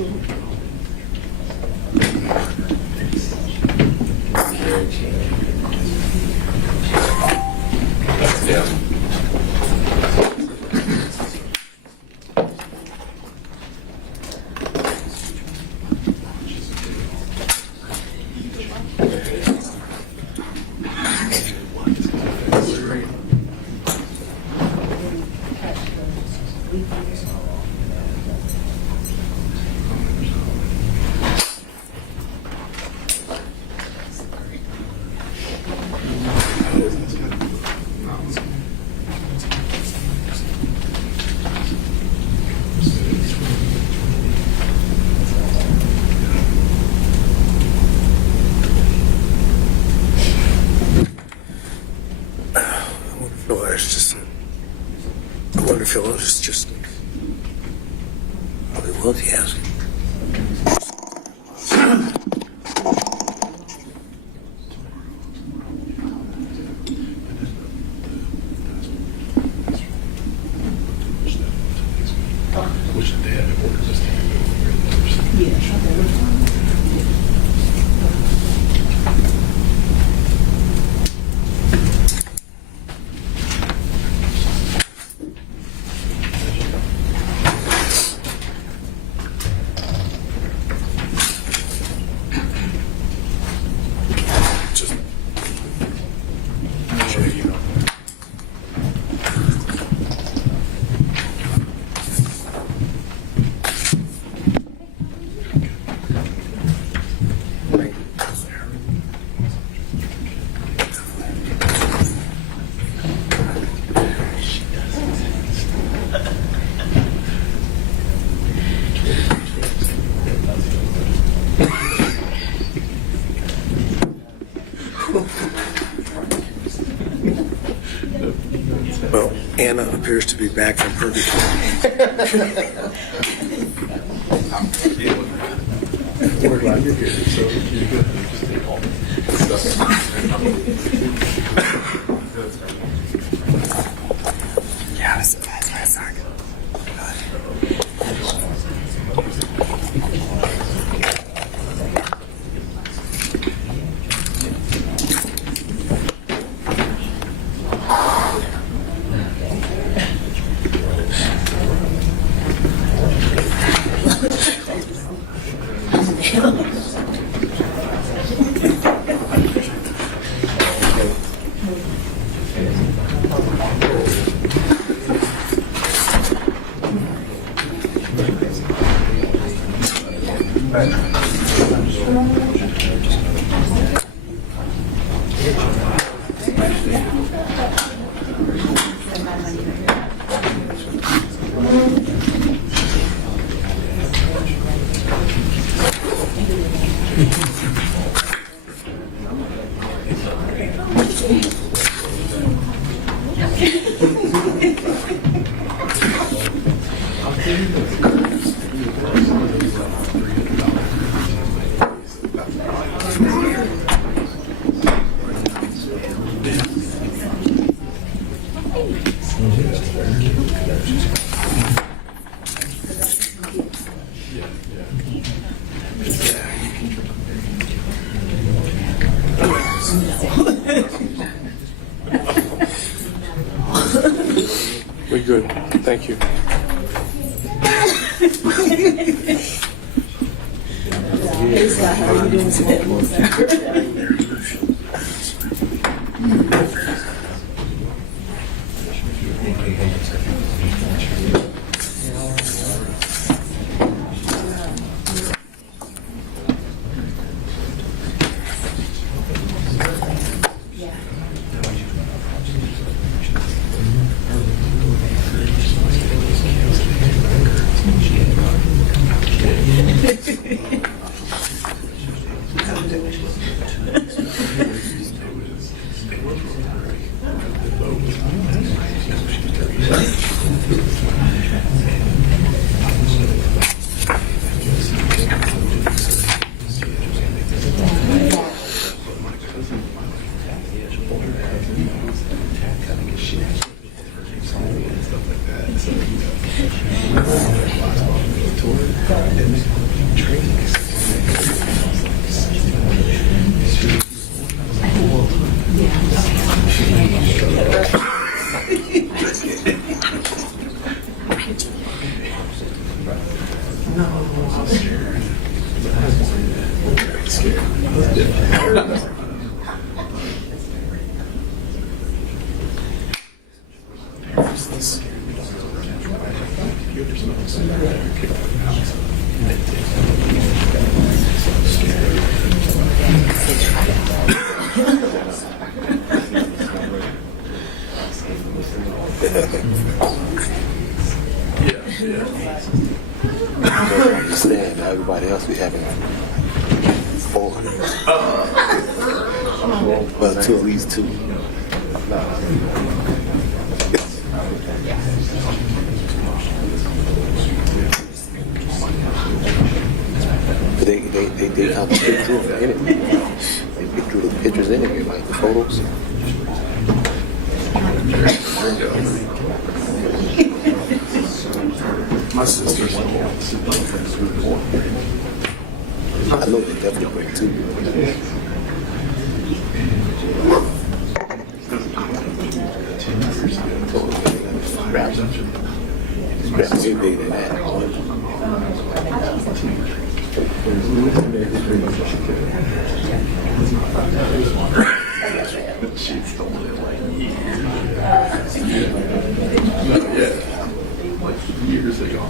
Yeah. I wonder if he'll just probably will if he asks. Well, Anna appears to be back from purgatory. We're glad you're here. So you could just take all yeah, that's fine. We're good. Thank you. How are you doing today? I understand that everybody else be having four. Well, two, at least two. But they come pick through the interview. They pick through the pictures anyway, like the photos. My sister's I know they definitely bring two. Grab way bigger than that. she's told it like years ago.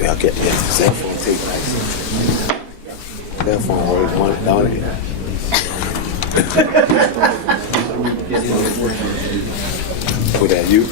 I'll get the cell phone tape back. Cell phone always wanted down here. Was that you?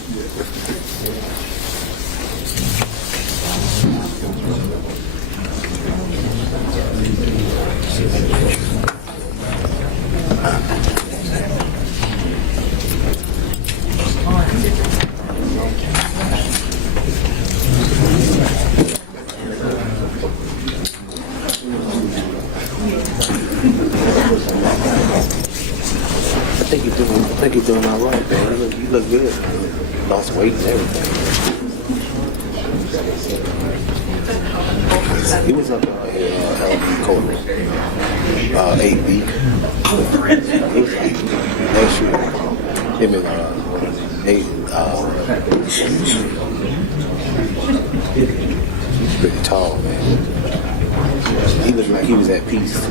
I think you're doing all right, man. You look good. You lost weight and everything. He was up here LB AB. He was last year. Him and he's pretty tall, man. He looked like he was at peace.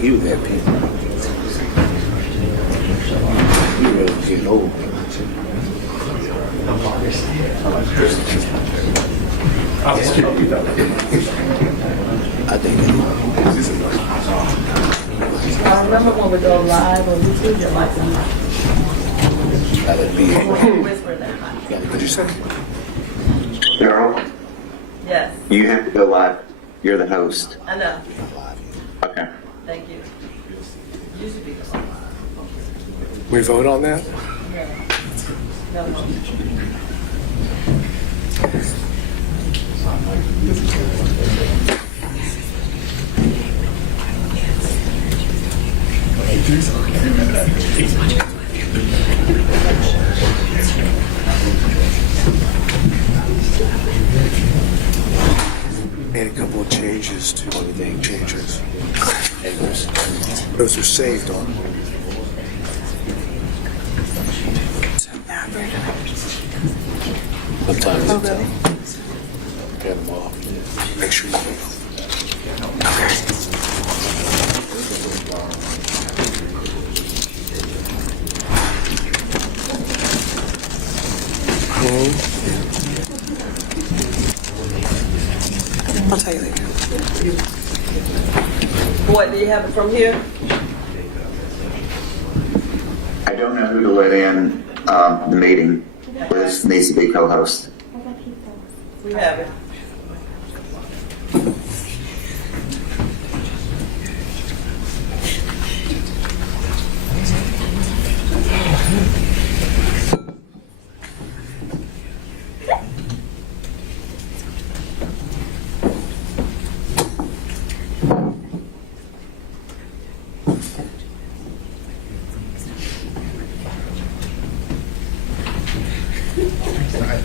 He was at peace. He really getting old. I think I remember when we go live on YouTube, your lights are hot. that'd be Whisper that hot. What'd you say? Cheryl, Yes, you have to go live. You're the host. I know. Okay. Thank you. You should be the one. We vote on that? No, no. Made a couple of changes to the name changes. Angles. Those are saved on. Sometimes get them off. Make sure you I'll tell you later. What, do you have it from here? I don't know who to let in the meeting. Liz needs to be co-host. We have it. Good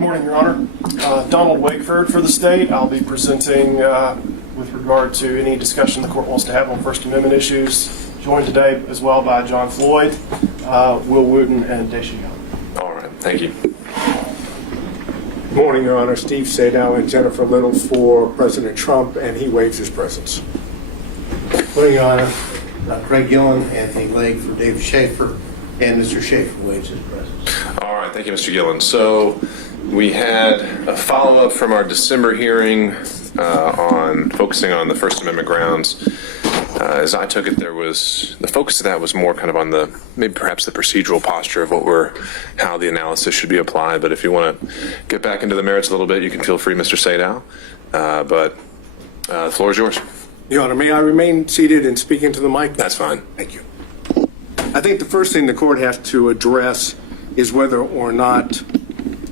morning, Your Honor. Donald Wakeford for the state. I'll be presenting with regard to any discussion the court wants to have on First Amendment issues. Joined today as well by John Floyd, Will Wooten, and Dacia Young. All right, thank you. Good morning, Your Honor. Steve Sadow and Jennifer Little for President Trump, and he waives his presence. Good morning, Your Honor. Craig Gillen, Anthony Lake for David Shafer, and Mr. Shafer waives his presence. All right, thank you, Mr. Gillen. So we had a follow-up from our December hearing on focusing on the First Amendment grounds. As I took it, the focus of that was more kind of on maybe perhaps the procedural posture of how the analysis should be applied. But if you want to get back into the merits a little bit, you can feel free, Mr. Sadow. But the floor is yours. Your Honor, may I remain seated and speak into the mic? That's fine. Thank you. I think the first thing the court has to address is whether or not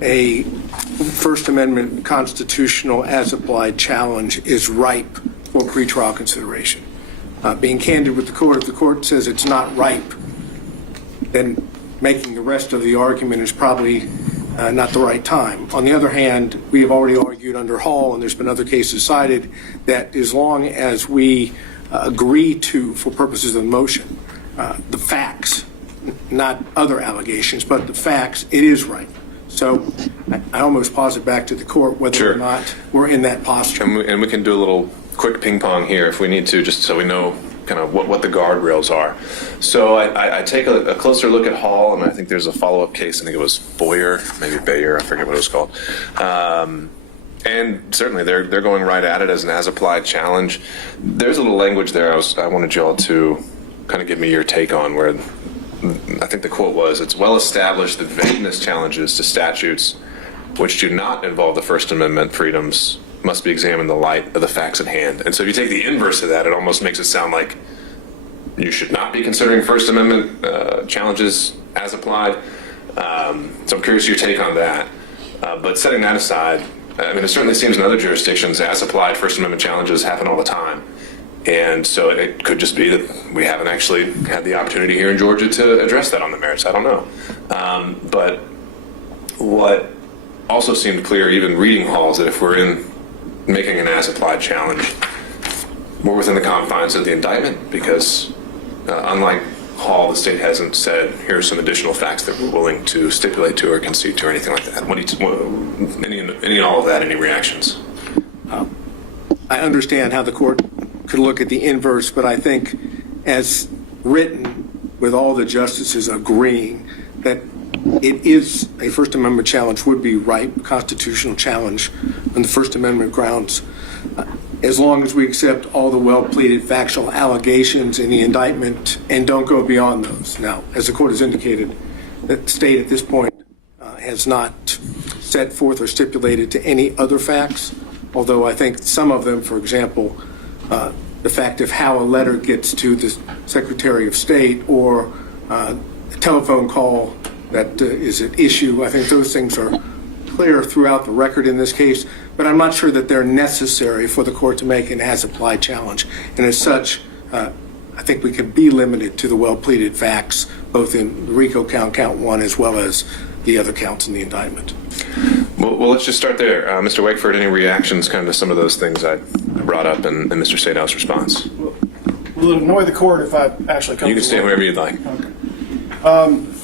a First Amendment constitutional as-applied challenge is ripe for pretrial consideration. Being candid with the court, if the court says it's not ripe, then making the rest of the argument is probably not the right time. On the other hand, we have already argued under Hall, and there's been other cases cited, that as long as we agree to, for purposes of the motion, the facts, not other allegations, but the facts, it is ripe. So I almost pause it back to the court whether or not we're in that posture. And we can do a little quick ping pong here if we need to, just so we know kind of what the guardrails are. So I take a closer look at Hall, and I think there's a follow-up case. I think it was Boyer, maybe Bayer, I forget what it was called. And certainly they're going right at it as an as-applied challenge. There's a little language there I wanted you all to kind of give me your take on, where I think the quote was, "It's well established that vagueness challenges to statutes which do not involve the First Amendment freedoms must be examined in the light of the facts at hand." And so if you take the inverse of that, it almost makes it sound like you should not be considering First Amendment challenges as applied. So I'm curious your take on that. But setting that aside, I mean, it certainly seems in other jurisdictions as applied First Amendment challenges happen all the time. And so it could just be that we haven't actually had the opportunity here in Georgia to address that on the merits. I don't know. But what also seemed clear, even reading Hall, is that if we're in making an as-applied challenge, we're within the confines of the indictment, because unlike Hall, the state hasn't said, here are some additional facts that we're willing to stipulate to or concede to or anything like that. Any and all of that, any reactions? I understand how the court could look at the inverse, but I think as written, with all the justices agreeing that it is a First Amendment challenge, would be ripe, constitutional challenge on the First Amendment grounds, as long as we accept all the well-pleaded factual allegations in the indictment and don't go beyond those. Now, as the court has indicated, the state at this point has not set forth or stipulated to any other facts, although I think some of them, for example, the fact of how a letter gets to the Secretary of State or a telephone call that is at issue, I think those things are clear throughout the record in this case, but I'm not sure that they're necessary for the court to make an as-applied challenge. And as such, I think we can be limited to the well-pleaded facts, both in the RICO count 1, as well as the other counts in the indictment. Well, let's just start there. Mr. Wakeford, any reactions kind of to some of those things I brought up in Mr. Sadow's response? Will it annoy the court if I actually come to You can stand wherever you'd like. Okay.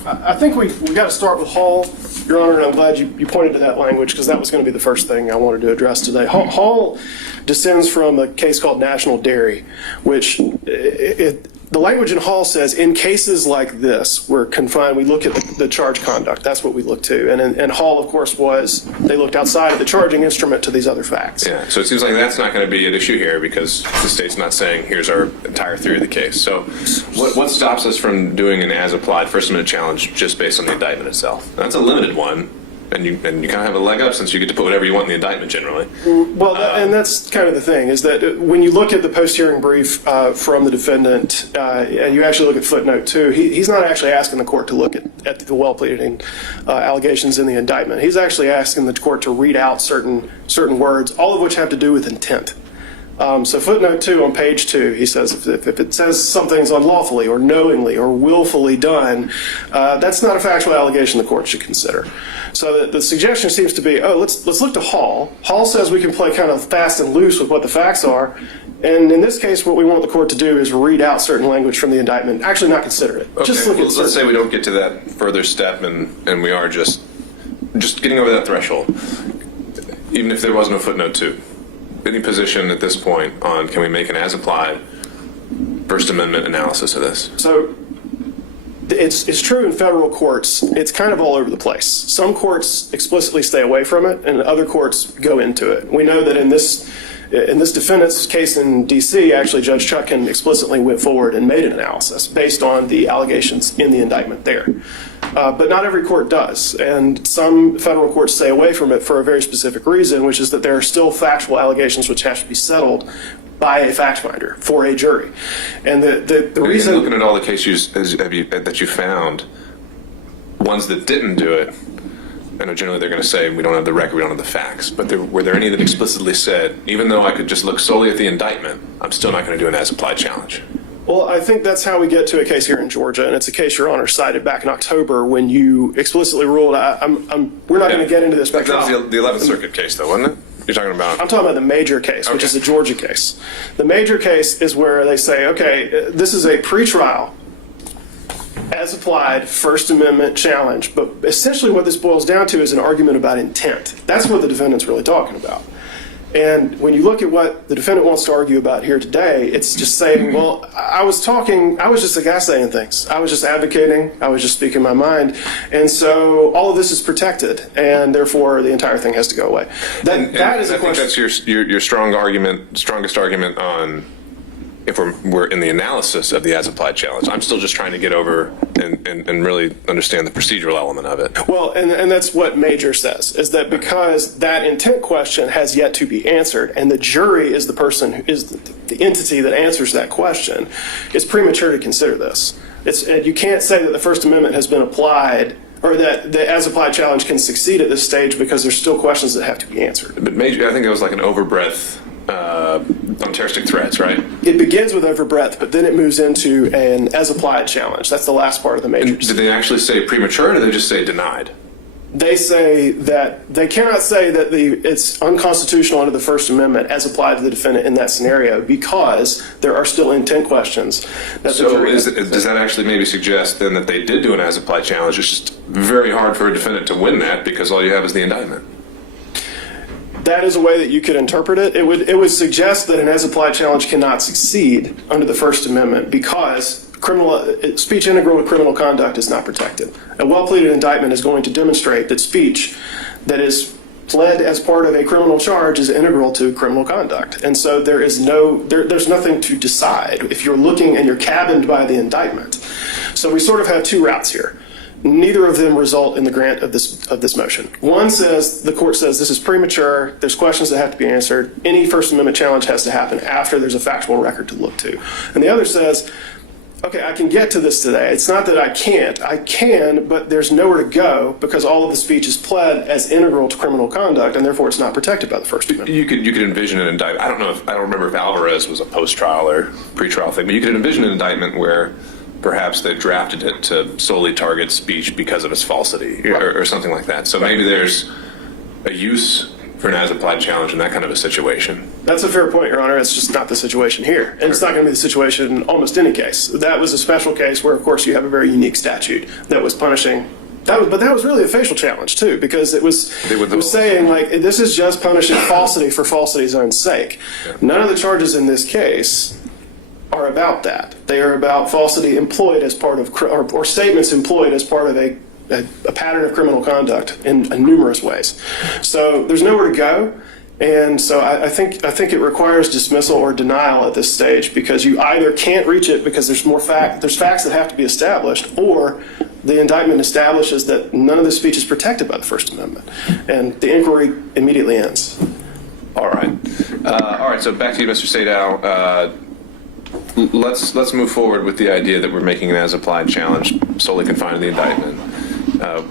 I think we got to start with Hall, Your Honor, and I'm glad you pointed to that language because that was going to be the first thing I wanted to address today. Hall descends from a case called National Dairy, which the language in Hall says, in cases like this, we're confined, we look at the charge conduct. That's what we look to. And Hall, of course, they looked outside of the charging instrument to these other facts. Yeah, so it seems like that's not going to be an issue here because the state's not saying, here's our entire theory of the case. So what stops us from doing an as-applied First Amendment challenge just based on the indictment itself? That's a limited one. And you kind of have a leg up since you get to put whatever you want in the indictment generally. Well, and that's kind of the thing, is that when you look at the post-hearing brief from the defendant, and you actually look at footnote 2, he's not actually asking the court to look at the well-pleaded allegations in the indictment. He's actually asking the court to read out certain words, all of which have to do with intent. So footnote 2 on page 2, he says if it says something's unlawfully or knowingly or willfully done, that's not a factual allegation the court should consider. So the suggestion seems to be, let's look to Hall. Hall says we can play kind of fast and loose with what the facts are. And in this case, what we want the court to do is read out certain language from the indictment, actually not consider it. Okay, Just look at let's say we don't get to that further step and we are just getting over that threshold, even if there was no footnote 2. Any position at this point on can we make an as-applied First Amendment analysis of this? So it's true in federal courts. It's kind of all over the place. Some courts explicitly stay away from it, and other courts go into it. We know that in this defendant's case in D.C., actually Judge Chutkan explicitly went forward and made an analysis based on the allegations in the indictment there. But not every court does, and some federal courts stay away from it for a very specific reason, which is that there are still factual allegations which have to be settled by a fact finder for a jury. And the reason... Looking at all the cases that you found, ones that didn't do it, I know generally they're going to say we don't have the record, we don't have the facts, but were there any that explicitly said, even though I could just look solely at the indictment, I'm still not going to do an as-applied challenge? Well, I think that's how we get to a case here in Georgia, and it's a case Your Honor cited back in October when you explicitly ruled, we're not going to get into this. That was the 11th Circuit case, though, wasn't it? You're talking about? I'm talking about the major case, which is the Georgia case. The major case is where they say, okay, this is a pretrial, as applied First Amendment challenge, but essentially what this boils down to is an argument about intent. That's what the defendant's really talking about. And when you look at what the defendant wants to argue about here today, it's just saying, well, I was just a guy saying things. I was just advocating. I was just speaking my mind. And so all of this is protected, and therefore the entire thing has to go away. That is a question. I think that's your strongest argument on if we're in the analysis of the as-applied challenge. I'm still just trying to get over and really understand the procedural element of it. Well, and that's what Major says, is that because that intent question has yet to be answered, and the jury is the person who is the entity that answers that question, it's premature to consider this. You can't say that the First Amendment has been applied or that the as-applied challenge can succeed at this stage because there's still questions that have to be answered. But Major, I think it was like an overbreadth on terroristic threats, right? It begins with overbreadth, but then it moves into an as-applied challenge. That's the last part of the Major. Did they actually say premature, or did they just say denied? They say that they cannot say that it's unconstitutional under the First Amendment as applied to the defendant in that scenario because there are still intent questions. Does that actually maybe suggest then that they did do an as-applied challenge? It's just very hard for a defendant to win that because all you have is the indictment. That is a way that you could interpret it. It would suggest that an as-applied challenge cannot succeed under the First Amendment because speech integral to criminal conduct is not protected. A well-pleaded indictment is going to demonstrate that speech that is pled as part of a criminal charge is integral to criminal conduct. And so there's nothing to decide if you're looking and you're cabined by the indictment. So we sort of have two routes here. Neither of them result in the grant of this motion. One says, the court says this is premature, there's questions that have to be answered, any First Amendment challenge has to happen after there's a factual record to look to. And the other says, okay, I can get to this today. It's not that I can't. I can, but there's nowhere to go because all of the speech is pled as integral to criminal conduct, and therefore it's not protected by the First Amendment. You could envision an indictment. I don't remember if Alvarez was a post-trial or pre-trial thing, but you could envision an indictment where perhaps they drafted it to solely target speech because of its falsity or something like that. So maybe there's a use for an as-applied challenge in that kind of a situation. That's a fair point, Your Honor. It's just not the situation here. And it's not going to be the situation in almost any case. That was a special case where, of course, you have a very unique statute that was punishing. But that was really a facial challenge, too, because it was saying, like, this is just punishing falsity for falsity's own sake. None of the charges in this case are about that. They are about falsity employed as part of, or statements employed as part of a pattern of criminal conduct in numerous ways. So there's nowhere to go. And so I think it requires dismissal or denial at this stage, because you either can't reach it because there's facts that have to be established, or the indictment establishes that none of the speech is protected by the First Amendment, and the inquiry immediately ends. All right. So back to you, Mr. Sadow. Let's move forward with the idea that we're making an as-applied challenge solely confined to the indictment.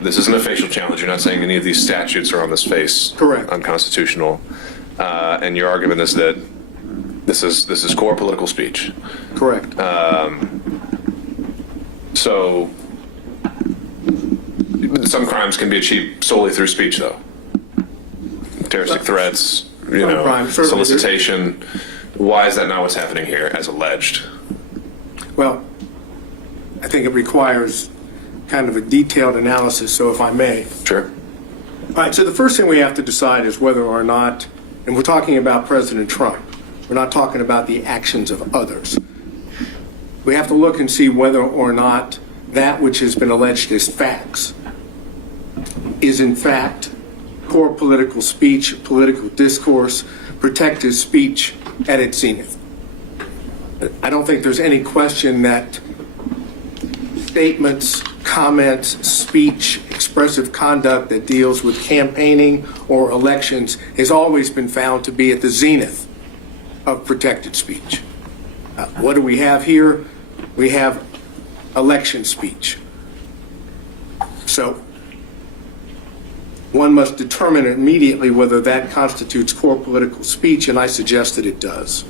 This isn't a facial challenge. You're not saying any of these statutes are on this face Correct. Unconstitutional, and your argument is that this is core political speech. Correct. So some crimes can be achieved solely through speech, though. Terroristic threats, crimes, certainly. solicitation. Why is that not what's happening here, as alleged? Well, I think it requires kind of a detailed analysis, so if I may. Sure. All right, so the first thing we have to decide is whether or not, and we're talking about President Trump, we're not talking about the actions of others. We have to look and see whether or not that which has been alleged as facts is in fact core political speech, political discourse, protected speech at its zenith. I don't think there's any question that statements, comments, speech, expressive conduct that deals with campaigning or elections has always been found to be at the zenith of protected speech. What do we have here? We have election speech. So one must determine immediately whether that constitutes core political speech, and I suggest that it does.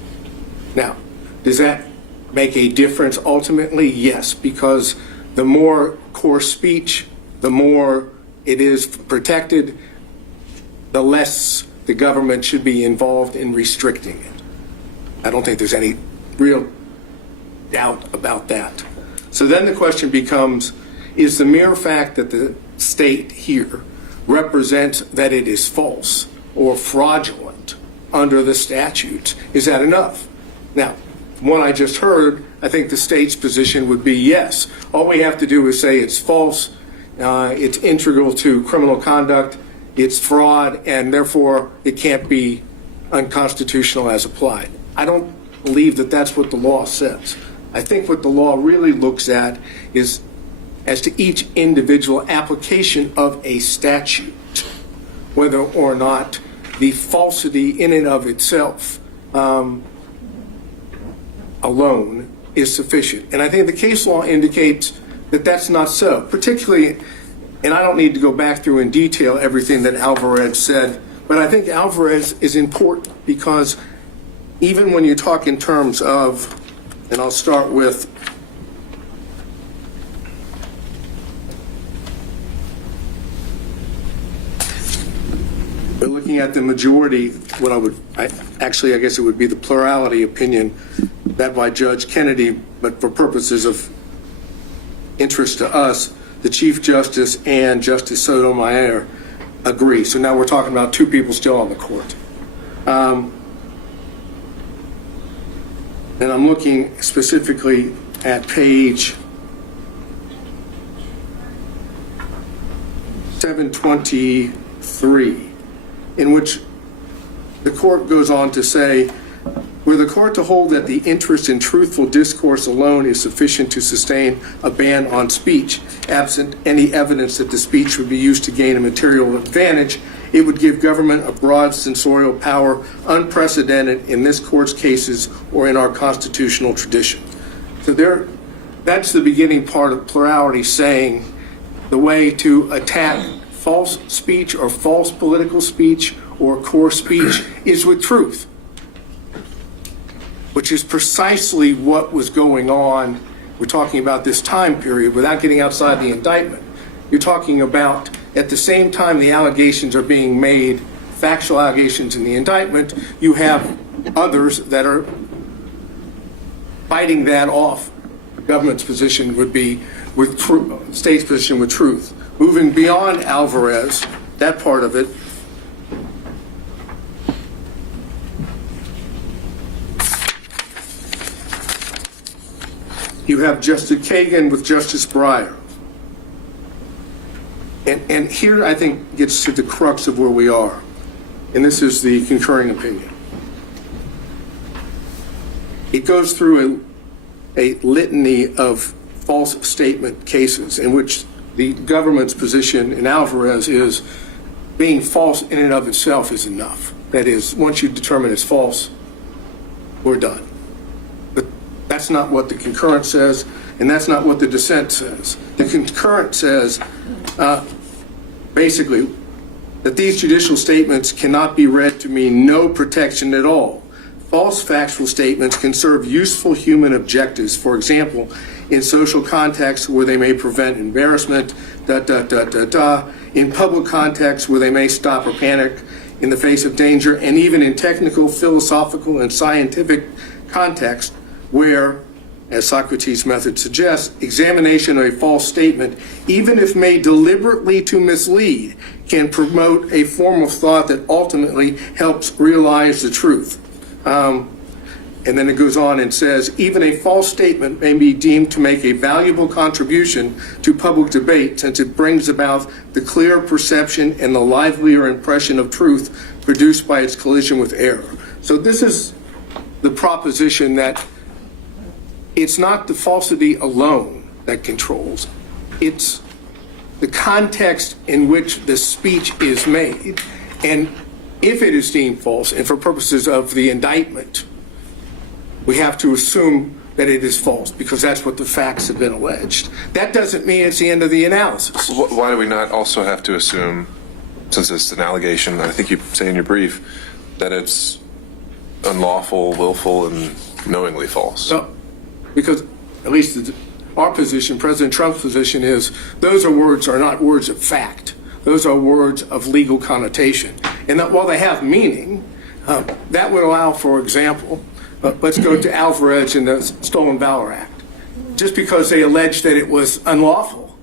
Now, does that make a difference ultimately? Yes, because the more core speech, the more it is protected, the less the government should be involved in restricting it. I don't think there's any real doubt about that. So then the question becomes, is the mere fact that the state here represents that it is false or fraudulent under the statutes, is that enough? Now, from what I just heard, I think the state's position would be yes. All we have to do is say it's false, it's integral to criminal conduct, it's fraud, and therefore it can't be unconstitutional as applied. I don't believe that that's what the law says. I think what the law really looks at is as to each individual application of a statute, whether or not the falsity in and of itself alone is sufficient. And I think the case law indicates that that's not so, particularly, and I don't need to go back through in detail everything that Alvarez said, but I think Alvarez is important because even when you talk in terms of, and I'll start with looking at the majority, what I guess it would be the plurality opinion that by Judge Kennedy, but for purposes of interest to us, the Chief Justice and Justice Sotomayor agree. So now we're talking about two people still on the court. And I'm looking specifically at page 723, in which the court goes on to say, were the court to hold that the interest in truthful discourse alone is sufficient to sustain a ban on speech, absent any evidence that the speech would be used to gain a material advantage, it would give government a broad censorial power unprecedented in this court's cases or in our constitutional tradition. So that's the beginning part of plurality, saying the way to attack false speech or false political speech or core speech is with truth, which is precisely what was going on. We're talking about this time period without getting outside the indictment. You're talking about at the same time the allegations are being made factual allegations in the indictment, you have others that are fighting that off. The government's position would be with state's position with truth. Moving beyond Alvarez, that part of it, you have Justice Kagan with Justice Breyer. And here I think gets to the crux of where we are. And this is the concurring opinion. It goes through a litany of false statement cases in which the government's position in Alvarez is being false in and of itself is enough. That is, once you determine it's false, we're done. But that's not what the concurrent says, and that's not what the dissent says. The concurrent says, basically, that these judicial statements cannot be read to mean no protection at all. False factual statements can serve useful human objectives, for example, in social contexts where they may prevent embarrassment, in public contexts where they may stop or panic in the face of danger, and even in technical, philosophical, and scientific contexts where, as Socrates' method suggests, examination of a false statement, even if made deliberately to mislead, can promote a form of thought that ultimately helps realize the truth. And then it goes on and says, even a false statement may be deemed to make a valuable contribution to public debate since it brings about the clear perception and the livelier impression of truth produced by its collision with error. So this is the proposition that it's not the falsity alone that controls. It's the context in which the speech is made. And if it is deemed false, and for purposes of the indictment, we have to assume that it is false because that's what the facts have been alleged. That doesn't mean it's the end of the analysis. Why do we not also have to assume, since it's an allegation, I think you say in your brief, that it's unlawful, willful, and knowingly false? No, because at least our position, President Trump's position is those words are not words of fact. Those are words of legal connotation. And that while they have meaning, that would allow, for example, let's go to Alvarez and the Stolen Valor Act. Just because they alleged that it was unlawful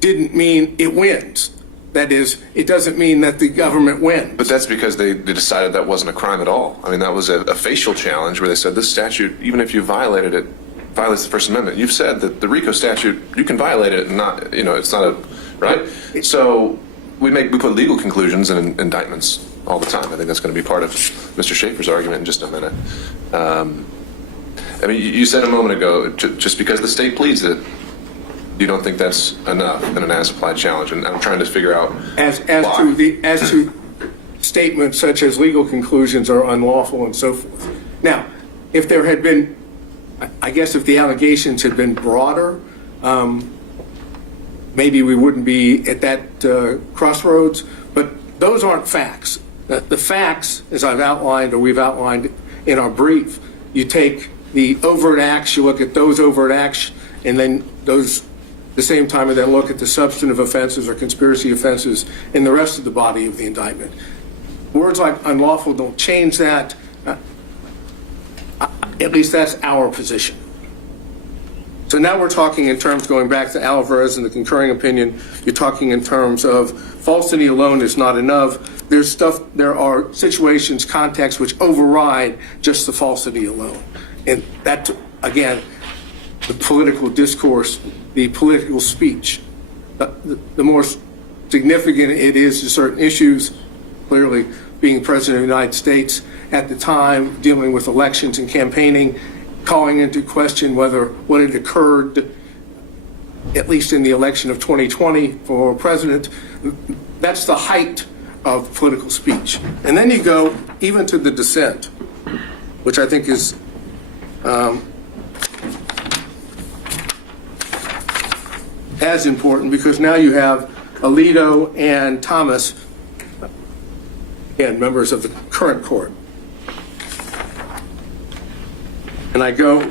didn't mean it wins. That is, it doesn't mean that the government wins. But that's because they decided that wasn't a crime at all. I mean, that was a facial challenge where they said this statute, even if you violated it, violates the First Amendment. You've said that the RICO statute, you can violate it and not, it's not a, right? So we put legal conclusions in indictments all the time. I think that's going to be part of Mr. Shafer's argument in just a minute. I mean, you said a moment ago, just because the state pleads it, you don't think that's enough in an as-applied challenge, and I'm trying to figure out as to statements such as legal conclusions are unlawful and so forth. Now, if there had been, I guess, if the allegations had been broader, maybe we wouldn't be at that crossroads. But those aren't facts. The facts, as I've outlined or we've outlined in our brief, you take the overt acts, you look at those overt acts, and then those. At the same time, and then look at the substantive offenses or conspiracy offenses in the rest of the body of the indictment. Words like unlawful don't change that. At least that's our position. So now we're talking in terms, going back to Alvarez and the concurring opinion, you're talking in terms of falsity alone is not enough. There are situations, contexts which override just the falsity alone. And that, again, the political discourse, the political speech. The more significant it is to certain issues, clearly being President of the United States at the time, dealing with elections and campaigning, calling into question whether what had occurred, at least in the election of 2020 for president, that's the height of political speech. And then you go even to the dissent, which I think is as important, because now you have Alito and Thomas, and members of the current court. And I go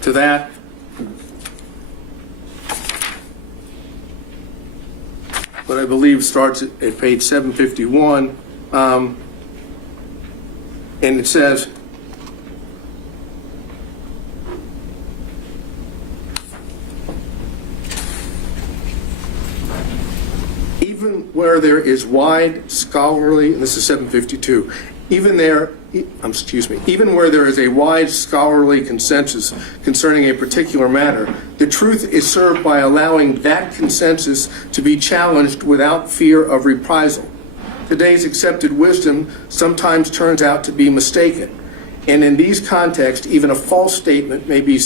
to that. What I believe starts at page 751 And it says, even where there is wide scholarly, and this is 752, even where there is a wide scholarly consensus concerning a particular matter, the truth is served by allowing that consensus to be challenged without fear of reprisal. Today's accepted wisdom sometimes turns out to be mistaken, and in these contexts, even a false statement may be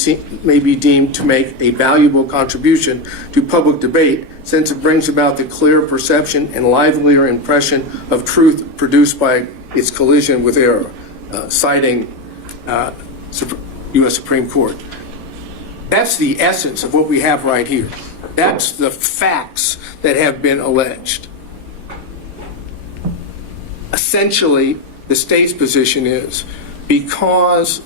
deemed to make a valuable contribution to public debate, since it brings about the clear perception and livelier impression of truth produced by its collision with error, citing U.S. Supreme Court. That's the essence of what we have right here. That's the facts that have been alleged. Essentially, the state's position is because,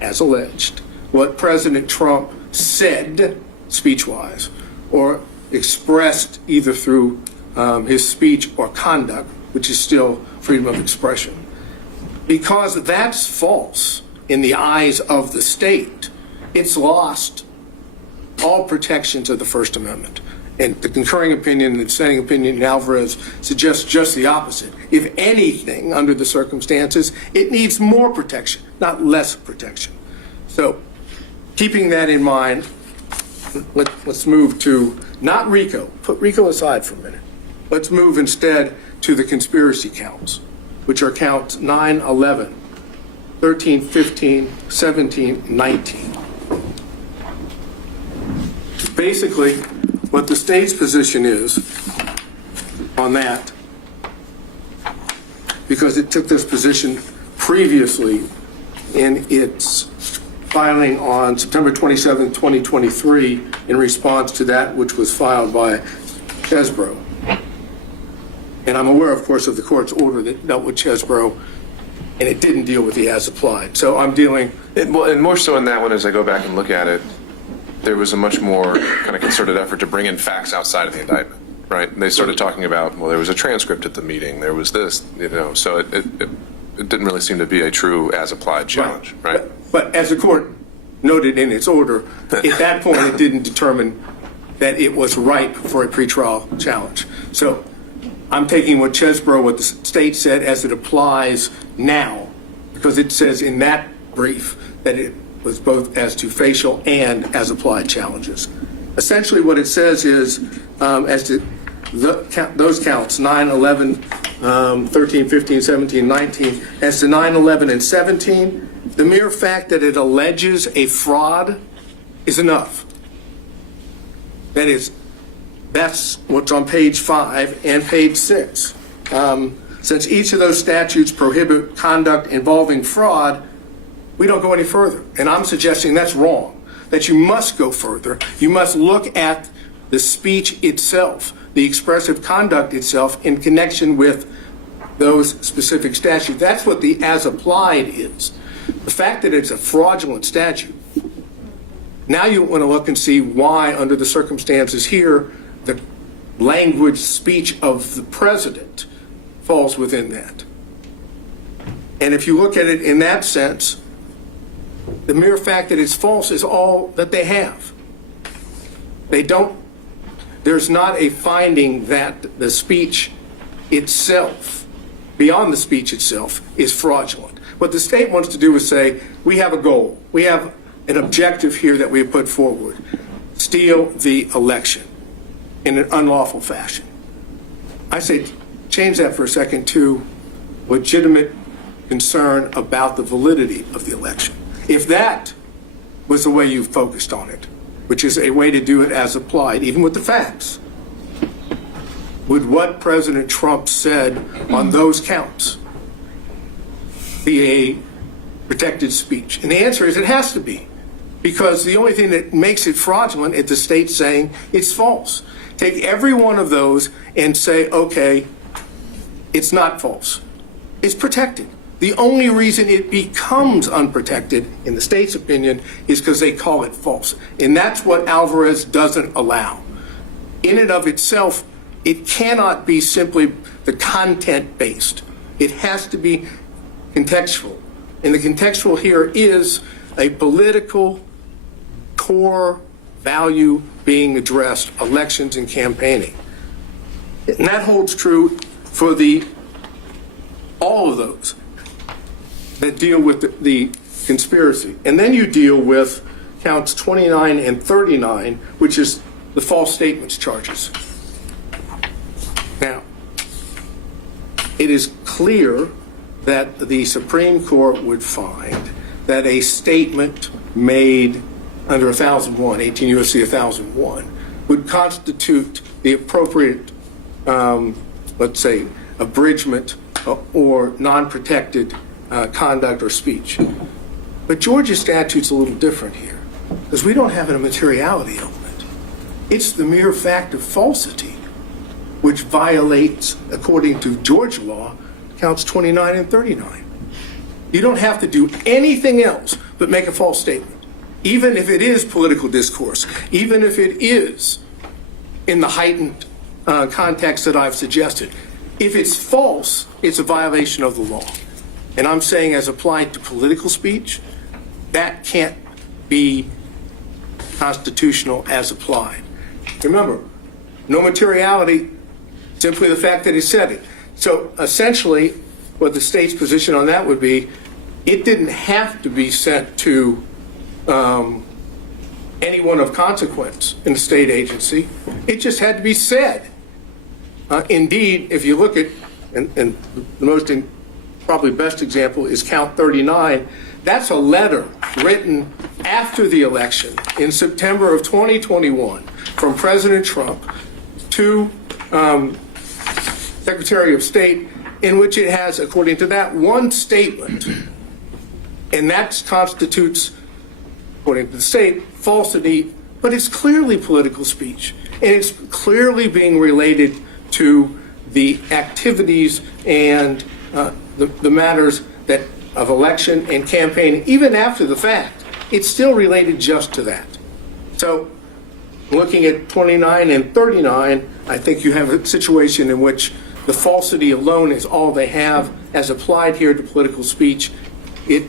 as alleged, what President Trump said speech-wise or expressed either through his speech or conduct, which is still freedom of expression, because that's false in the eyes of the state, it's lost all protections of the First Amendment. And the concurring opinion and the dissenting opinion in Alvarez suggests just the opposite. If anything, under the circumstances, it needs more protection, not less protection. So, keeping that in mind, let's move to, not RICO, put RICO aside for a minute. Let's move instead to the conspiracy counts, which are counts 9, 11, 13, 15, 17, 19. Basically, what the state's position is on that, because it took this position previously in its filing on September 27, 2023, in response to that which was filed by Chesbrough. And I'm aware, of course, of the court's order that dealt with Chesbrough, and it didn't deal with the as-applied. So I'm dealing... And more so in that one, as I go back and look at it, there was a much more kind of concerted effort to bring in facts outside of the indictment, right? They started talking about, well, there was a transcript at the meeting, there was this, so it didn't really seem to be a true as-applied challenge, right? But as the court noted in its order, at that point it didn't determine that it was ripe for a pretrial challenge. So I'm taking what Chesbrough, what the state said, as it applies now, because it says in that brief that it was both as to facial and as applied challenges. Essentially what it says is, as to those counts, 9, 11, 13, 15, 17, 19, as to 9, 11, and 17, the mere fact that it alleges a fraud is enough. That's what's on page 5 and page 6. Since each of those statutes prohibit conduct involving fraud, we don't go any further. And I'm suggesting that's wrong, that you must go further. You must look at the speech itself, the expressive conduct itself in connection with those specific statutes. That's what the as applied is. The fact that it's a fraudulent statute, now you want to look and see why, under the circumstances here, the language speech of the president falls within that. And if you look at it in that sense, the mere fact that it's false is all that they have. There's not a finding that the speech itself, beyond the speech itself, is fraudulent. What the state wants to do is say, we have a goal. We have an objective here that we have put forward. Steal the election in an unlawful fashion. I say change that for a second to legitimate concern about the validity of the election. If that was the way you focused on it, which is a way to do it as applied, even with the facts, would what President Trump said on those counts be a protected speech? And the answer is it has to be, because the only thing that makes it fraudulent is the state saying it's false. Take every one of those and say, okay, it's not false. It's protected. The only reason it becomes unprotected, in the state's opinion, is because they call it false. And that's what Alvarez doesn't allow. In and of itself, it cannot be simply the content-based. It has to be contextual. And the contextual here is a political core value being addressed, elections and campaigning. And that holds true for all of those that deal with the conspiracy. And then you deal with counts 29 and 39, which is the false statements charges. Now, it is clear that the Supreme Court would find that a statement made under 1001, 18 U.S.C. 1001, would constitute the appropriate, let's say, abridgment or non-protected conduct or speech. But Georgia statute's a little different here, because we don't have a materiality element. It's the mere fact of falsity, which violates, according to Georgia law, counts 29 and 39. You don't have to do anything else but make a false statement, even if it is political discourse, even if it is in the heightened context that I've suggested. If it's false, it's a violation of the law. And I'm saying, as applied to political speech, that can't be constitutional as applied. Remember, no materiality, simply the fact that he said it. So essentially, what the state's position on that would be, it didn't have to be sent to anyone of consequence in the state agency. It just had to be said. Indeed, if you look at, and the most probably best example is count 39, that's a letter written after the election in September of 2021 from President Trump to Secretary of State, in which it has, according to that, one statement, and that constitutes, according to the state, falsity, but it's clearly political speech, and it's clearly being related to the activities and the matters that of election and campaign, even after the fact. It's still related just to that. So, looking at 29 and 39, I think you have a situation in which the falsity alone is all they have as applied here to political speech. It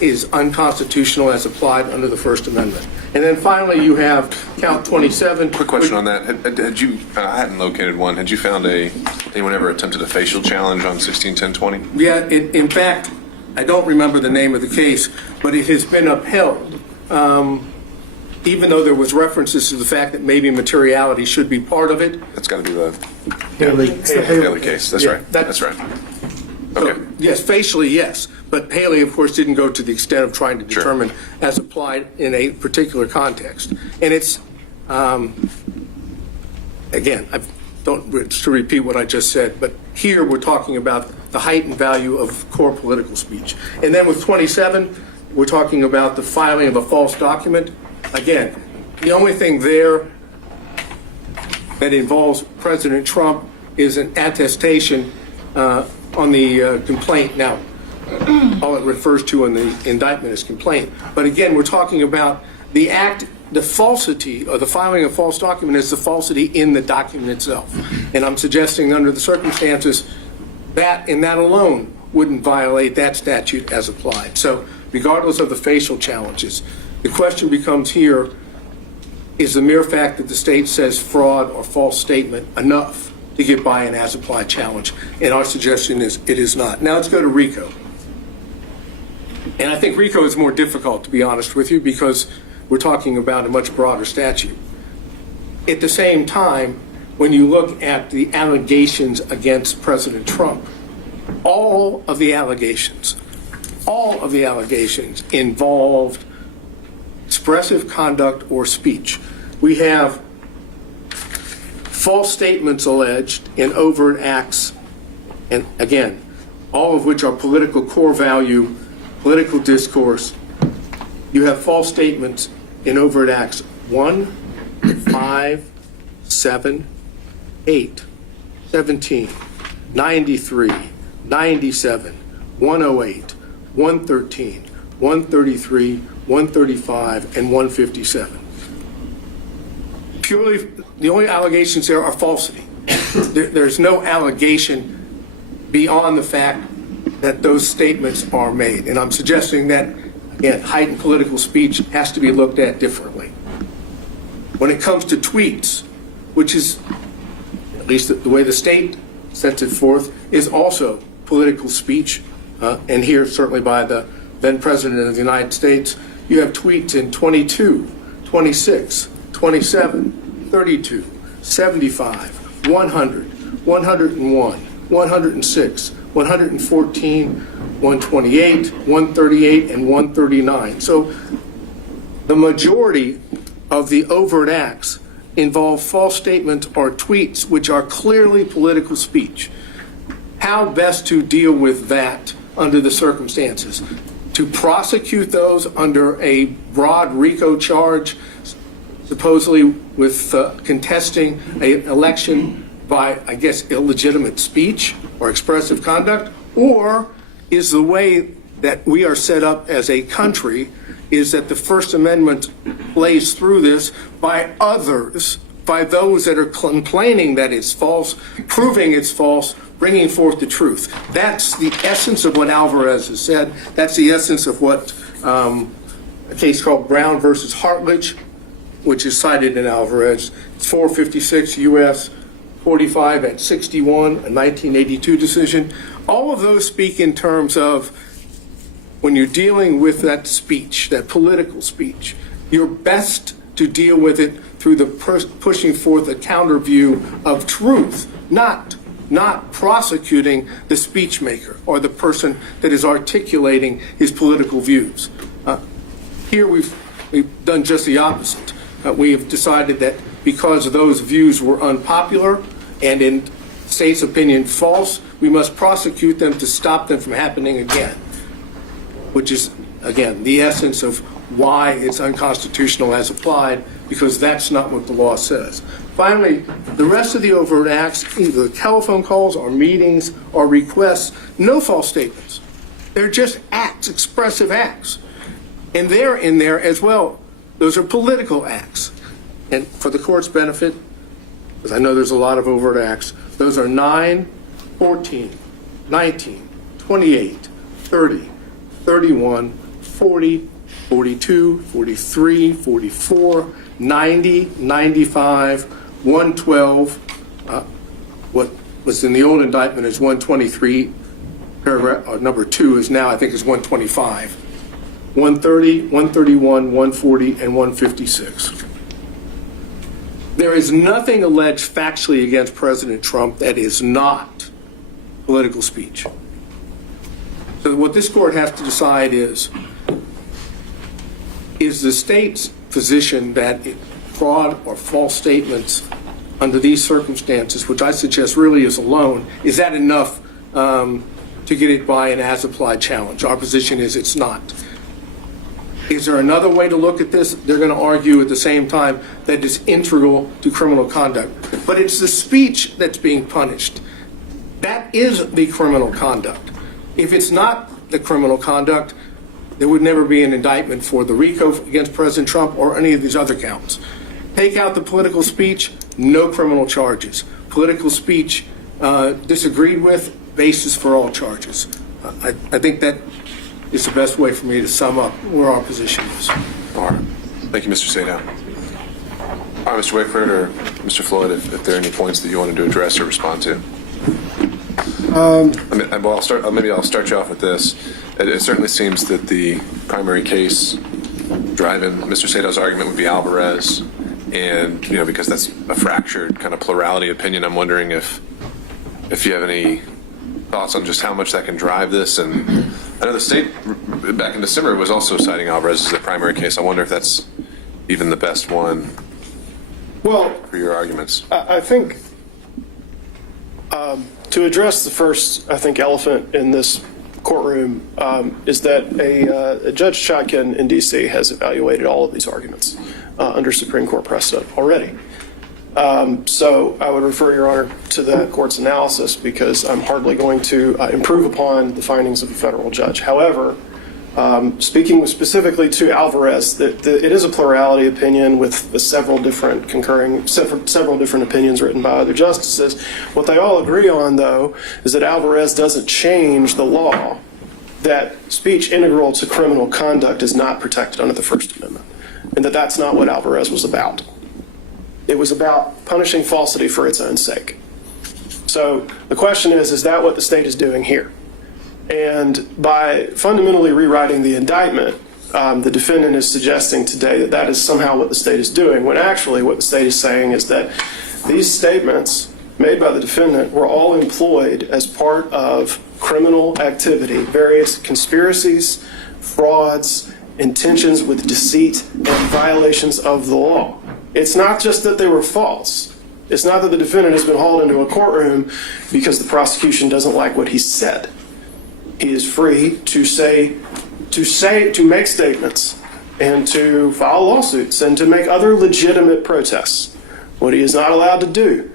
is unconstitutional as applied under the First Amendment. And then finally, you have count 27. Quick question on that. Had you, I hadn't located one, had you found anyone ever attempted a facial challenge on 161020? Yeah, in fact, I don't remember the name of the case, but it has been upheld, even though there was references to the fact that maybe materiality should be part of it. That's got to be the Haley case. That's Yeah, right. That's right. So, Okay. yes, facially, yes. But Haley, of course, didn't go to the extent of trying to determine as applied in a particular context. And it's, again, I don't to repeat what I just said, but here we're talking about the heightened value of core political speech. And then with 27, we're talking about the filing of a false document. Again, the only thing there that involves President Trump is an attestation on the complaint. Now, all it refers to in the indictment is complaint. But again, we're talking about the act, the falsity, or the filing of a false document is the falsity in the document itself. And I'm suggesting under the circumstances that, and that alone, wouldn't violate that statute as applied. So regardless of the facial challenges, the question becomes here, is the mere fact that the state says fraud or false statement enough to get by an as-applied challenge? And our suggestion is it is not. Now let's go to RICO. And I think RICO is more difficult, to be honest with you, because we're talking about a much broader statute. At the same time, when you look at the allegations against President Trump, all of the allegations involved expressive conduct or speech. We have false statements alleged in overt acts, and again, all of which are political core value, political discourse. You have false statements in overt acts 1, 5, 7, 8, 17, 93, 97, 108, 113, 133, 135, and 157. Purely, the only allegations there are falsity. There's no allegation beyond the fact that those statements are made. And I'm suggesting that, again, heightened political speech has to be looked at differently. When it comes to tweets, which is, at least the way the state sets it forth, is also political speech, and here certainly by the then President of the United States, you have tweets in 22, 26, 27, 32, 75, 100, 101, 106, 114, 128, 138, and 139. So the majority of the overt acts involve false statements or tweets which are clearly political speech. How best to deal with that under the circumstances? To prosecute those under a broad RICO charge, supposedly with contesting an election by, I guess, illegitimate speech or expressive conduct? Or is the way that we are set up as a country is that the First Amendment plays through this by others, by those that are complaining that it's false, proving it's false, bringing forth the truth. That's the essence of what Alvarez has said. That's the essence of what a case called Brown versus Hartledge, which is cited in Alvarez. It's 456 U.S. 45 at 61, a 1982 decision. All of those speak in terms of when you're dealing with that speech, that political speech, you're best to deal with it through the pushing forth a counter view of truth, not prosecuting the speech maker or the person that is articulating his political views. Here we've done just the opposite. We have decided that because those views were unpopular and in state's opinion false, we must prosecute them to stop them from happening again, which is, again, the essence of why it's unconstitutional as applied, because that's not what the law says. Finally, the rest of the overt acts, either telephone calls or meetings or requests, no false statements. They're just acts, expressive acts. And they're in there as well. Those are political acts. And for the court's benefit, because I know there's a lot of overt acts, those are 9, 14, 19, 28, 30, 31, 40, 42, 43, 44, 90, 95, 112. What was in the old indictment is 123, paragraph number 2 is now, I think, is 125. 130, 131, 140, and 156. There is nothing alleged factually against President Trump that is not political speech. So what this court has to decide is the state's position that fraud or false statements under these circumstances, which I suggest really is alone, is that enough to get it by an as-applied challenge? Our position is it's not. Is there another way to look at this? They're going to argue at the same time that it's integral to criminal conduct. But it's the speech that's being punished. That is the criminal conduct. If it's not the criminal conduct, there would never be an indictment for the RICO against President Trump or any of these other counts. Take out the political speech, no criminal charges. Political speech disagreed with, basis for all charges. I think that is the best way for me to sum up where our position is. All right. Thank you, Mr. Sadow. All right, Mr. Wakeford or Mr. Floyd, if there are any points that you wanted to address or respond to. I'll start you off with this. It certainly seems that the primary case driving Mr. Sadow's argument would be Alvarez, and because that's a fractured kind of plurality opinion, I'm wondering if you have any thoughts on just how much that can drive this. And I know the state back in December was also citing Alvarez as the primary case. I wonder if that's even the best one for your arguments. I think to address the first, elephant in this courtroom is that a Judge Chotkin in D.C. has evaluated all of these arguments under Supreme Court precedent already. So I would refer Your Honor to that court's analysis because I'm hardly going to improve upon the findings of a federal judge. However, Speaking specifically to Alvarez, that it is a plurality opinion with several different opinions written by other justices. What they all agree on, though, is that Alvarez doesn't change the law that speech integral to criminal conduct is not protected under the First Amendment, and that that's not what Alvarez was about. It was about punishing falsity for its own sake. So the question is that what the state is doing here? And by fundamentally rewriting the indictment, the defendant is suggesting today that that is somehow what the state is doing, when actually what the state is saying is that these statements made by the defendant were all employed as part of criminal activity, various conspiracies, frauds, intentions with deceit, and violations of the law. It's not just that they were false. It's not that the defendant has been hauled into a courtroom because the prosecution doesn't like what he said. He is free to make statements and to file lawsuits and to make other legitimate protests. What he is not allowed to do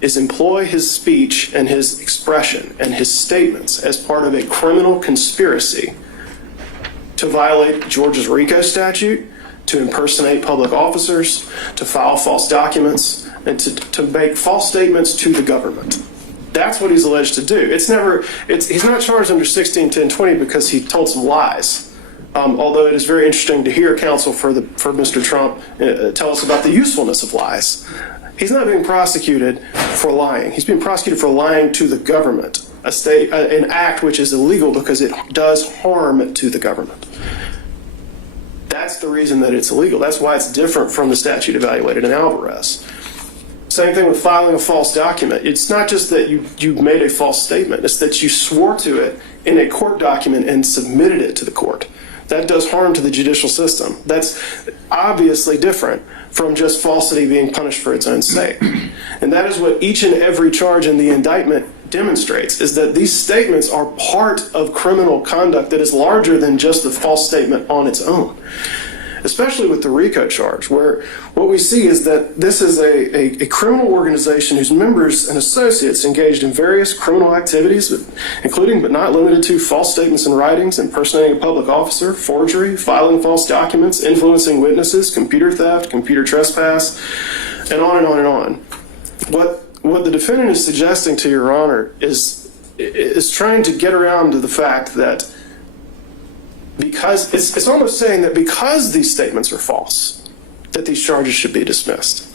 is employ his speech and his expression and his statements as part of a criminal conspiracy to violate Georgia's RICO statute, to impersonate public officers, to file false documents, and to make false statements to the government. That's what he's alleged to do. He's not charged under 161020 because he told some lies. Although it is very interesting to hear counsel for Mr. Trump tell us about the usefulness of lies. He's not being prosecuted for lying. He's being prosecuted for lying to the government, an act which is illegal because it does harm to the government. That's the reason that it's illegal. That's why it's different from the statute evaluated in Alvarez. Same thing with filing a false document. It's not just that you made a false statement. It's that you swore to it in a court document and submitted it to the court. That does harm to the judicial system. That's obviously different from just falsity being punished for its own sake. And that is what each and every charge in the indictment demonstrates, is that these statements are part of criminal conduct that is larger than just the false statement on its own. Especially with the RICO charge, where what we see is that this is a criminal organization whose members and associates engaged in various criminal activities, including but not limited to false statements and writings, impersonating a public officer, forgery, filing false documents, influencing witnesses, computer theft, computer trespass, and on and on and on. What the defendant is suggesting to Your Honor is trying to get around to the fact that because it's almost saying that because these statements are false, that these charges should be dismissed.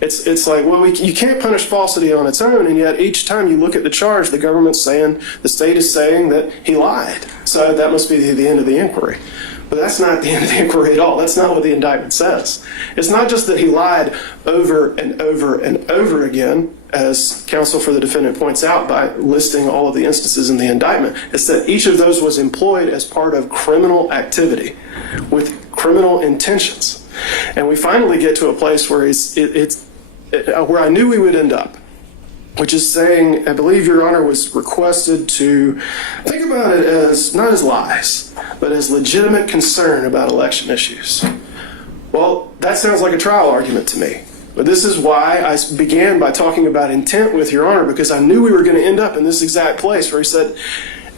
It's like, well, you can't punish falsity on its own, and yet each time you look at the charge, the state is saying that he lied. So that must be the end of the inquiry. But that's not the end of the inquiry at all. That's not what the indictment says. It's not just that he lied over and over and over again, as counsel for the defendant points out by listing all of the instances in the indictment. It's that each of those was employed as part of criminal activity with criminal intentions. And we finally get to a place where where I knew we would end up, which is saying, I believe Your Honor was requested to think about it as not as lies, but as legitimate concern about election issues. Well, that sounds like a trial argument to me. But this is why I began by talking about intent with Your Honor, because I knew we were going to end up in this exact place where he said,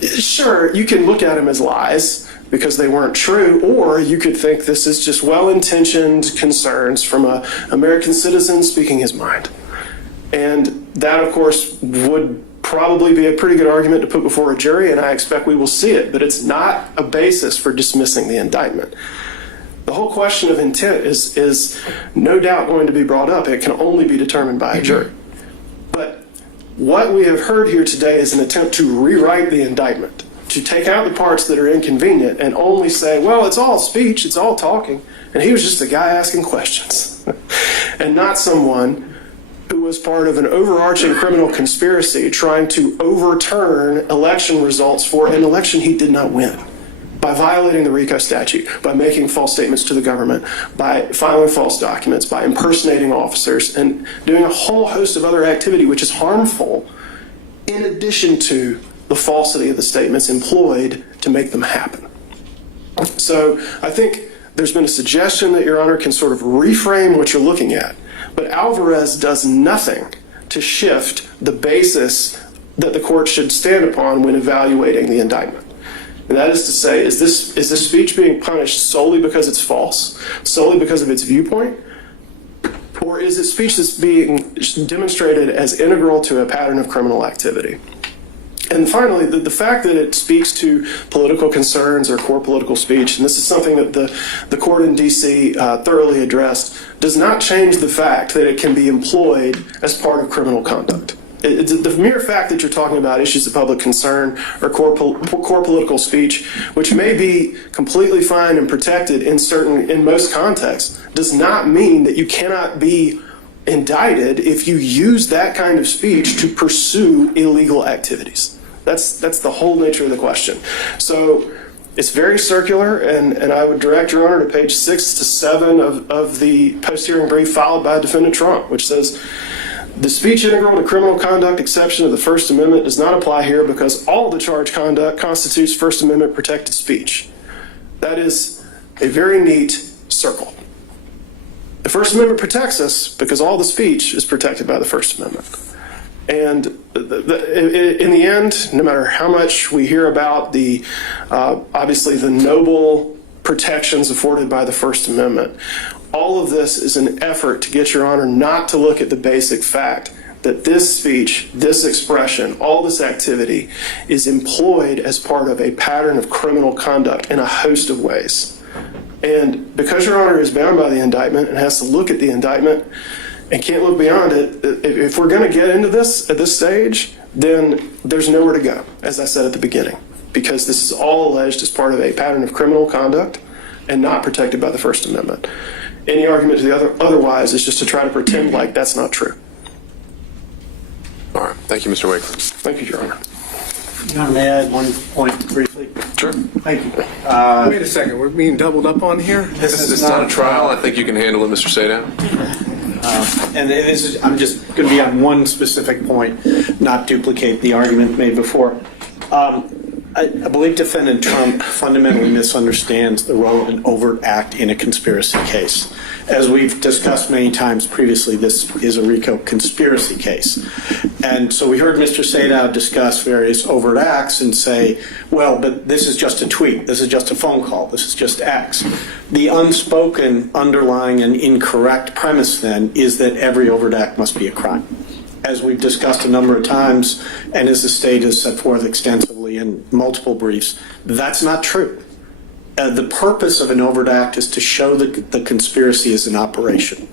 sure, you can look at them as lies because they weren't true, or you could think this is just well-intentioned concerns from an American citizen speaking his mind. And that, of course, would probably be a pretty good argument to put before a jury, and I expect we will see it, but it's not a basis for dismissing the indictment. The whole question of intent is no doubt going to be brought up. It can only be determined by a jury. But what we have heard here today is an attempt to rewrite the indictment, to take out the parts that are inconvenient and only say, well, it's all speech, it's all talking, and he was just a guy asking questions, and not someone who was part of an overarching criminal conspiracy trying to overturn election results for an election he did not win, by violating the RICO statute, by making false statements to the government, by filing false documents, by impersonating officers, and doing a whole host of other activity which is harmful, in addition to the falsity of the statements employed to make them happen. So I think there's been a suggestion that Your Honor can sort of reframe what you're looking at, but Alvarez does nothing to shift the basis that the court should stand upon when evaluating the indictment. And that is to say, is this speech being punished solely because it's false, solely because of its viewpoint? Or is it speech that's being demonstrated as integral to a pattern of criminal activity? And finally, the fact that it speaks to political concerns or core political speech, and this is something that the court in D.C. Thoroughly addressed, does not change the fact that it can be employed as part of criminal conduct. The mere fact that you're talking about issues of public concern or core political speech, which may be completely fine and protected in most contexts, does not mean that you cannot be indicted if you use that kind of speech to pursue illegal activities. That's the whole nature of the question. So it's very circular, and I would direct Your Honor to page 6 to 7 of the post-hearing brief filed by Defendant Trump, which says, the speech integral to criminal conduct exception of the First Amendment does not apply here because all the charged conduct constitutes First Amendment protected speech. That is a very neat circle. The First Amendment protects us because all the speech is protected by the First Amendment. And in the end, no matter how much we hear about obviously the noble protections afforded by the First Amendment, all of this is an effort to get Your Honor not to look at the basic fact that this speech, this expression, all this activity is employed as part of a pattern of criminal conduct in a host of ways. And because Your Honor is bound by the indictment and has to look at the indictment and can't look beyond it, if we're going to get into this at this stage, then there's nowhere to go, as I said at the beginning, because this is all alleged as part of a pattern of criminal conduct and not protected by the First Amendment. Any argument to the otherwise is just to try to pretend like that's not true. All right. Thank you, Mr. Wakeford. Thank you, Your Honor. Your Honor, may I add one point briefly? Sure. Thank you. Wait a second, we're being doubled up on here? This is not a trial. I think you can handle it, Mr. Sadow. And this is, I'm just going to be on one specific point, not duplicate the argument made before. I believe Defendant Trump fundamentally misunderstands the role of an overt act in a conspiracy case. As we've discussed many times previously, this is a RICO conspiracy case. And so we heard Mr. Sadow discuss various overt acts and say, well, but this is just a tweet, this is just a phone call, this is just X. The unspoken, underlying, and incorrect premise then is that every overt act must be a crime. As we've discussed a number of times, and as the state has set forth extensively in multiple briefs, that's not true. The purpose of an overt act is to show that the conspiracy is in operation.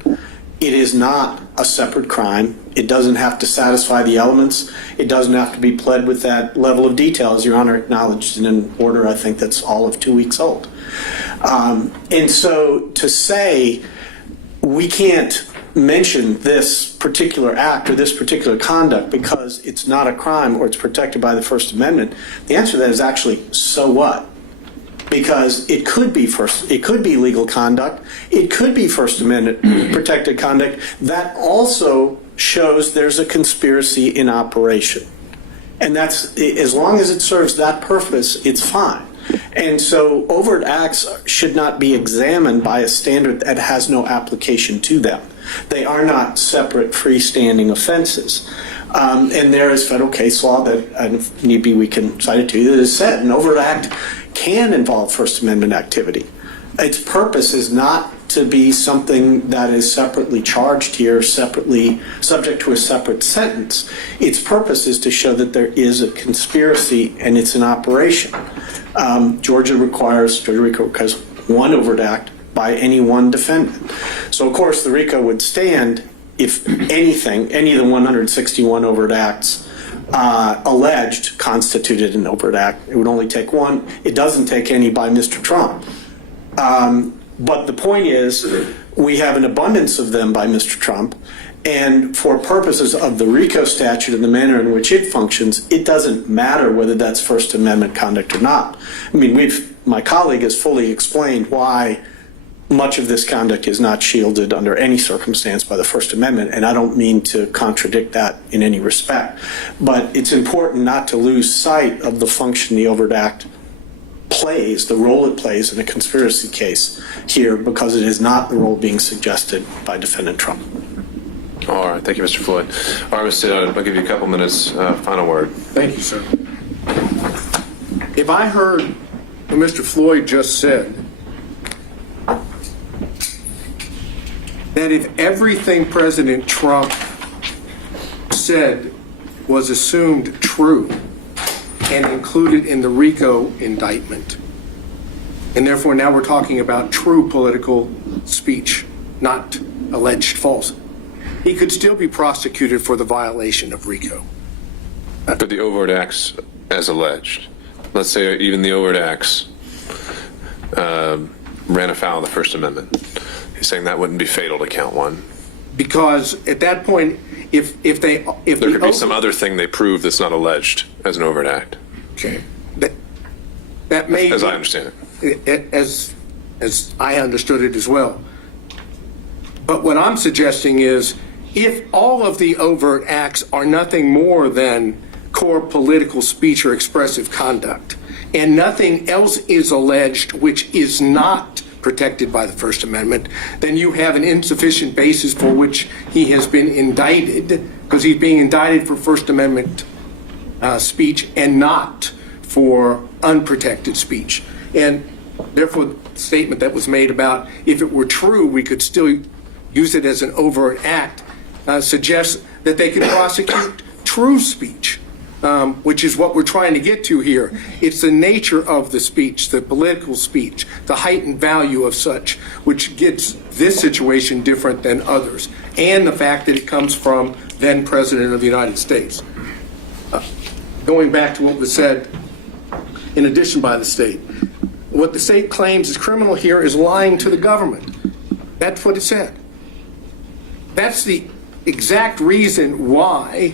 It is not a separate crime. It doesn't have to satisfy the elements. It doesn't have to be pled with that level of detail, as Your Honor acknowledged in an order I think that's all of 2 weeks old. And so to say we can't mention this particular act or this particular conduct because it's not a crime or it's protected by the First Amendment, the answer to that is actually, so what? Because it could be legal conduct, it could be First Amendment protected conduct that also shows there's a conspiracy in operation. And that's, as long as it serves that purpose, it's fine. And so overt acts should not be examined by a standard that has no application to them. They are not separate freestanding offenses. And there is federal case law that, if need be, we can cite it to you, that has said an overt act can involve First Amendment activity. Its purpose is not to be something that is separately charged here, separately subject to a separate sentence. Its purpose is to show that there is a conspiracy and it's an operation. Georgia RICO requires one overt act by any one defendant. So, of course, the RICO would stand if anything, any of the 161 overt acts alleged constituted an overt act. It would only take one. It doesn't take any by Mr. Trump. But the point is, we have an abundance of them by Mr. Trump, and for purposes of the RICO statute and the manner in which it functions, it doesn't matter whether that's First Amendment conduct or not. I mean, my colleague has fully explained why much of this conduct is not shielded under any circumstance by the First Amendment, and I don't mean to contradict that in any respect. But it's important not to lose sight of the function the overt act plays, the role it plays in a conspiracy case here, because it is not the role being suggested by Defendant Trump. All right. Thank you, Mr. Floyd. All right, Mr. Sadow, I'll give you a couple minutes. Final word. Thank you, sir. If I heard Mr. Floyd just said, that if everything President Trump said was assumed true and included in the RICO indictment, and therefore now we're talking about true political speech, not alleged false, he could still be prosecuted for the violation of RICO. But the overt acts as alleged, let's say even the overt acts ran afoul of the First Amendment. He's saying that wouldn't be fatal to count one. Because at that point, if There could be some other thing they prove that's not alleged as an overt act, okay, that may as I understand it. as I understood it as well. But what I'm suggesting is, if all of the overt acts are nothing more than core political speech or expressive conduct, and nothing else is alleged which is not protected by the First Amendment, then you have an insufficient basis for which he has been indicted, because he's being indicted for First Amendment speech and not for unprotected speech. And therefore, the statement that was made about if it were true, we could still use it as an overt act, suggests that they could prosecute true speech, which is what we're trying to get to here. It's the nature of the speech, the political speech, the heightened value of such, which gets this situation different than others, and the fact that it comes from then President of the United States. Going back to what was said in addition by the state, what the state claims is criminal here is lying to the government. That's what it said. That's the exact reason why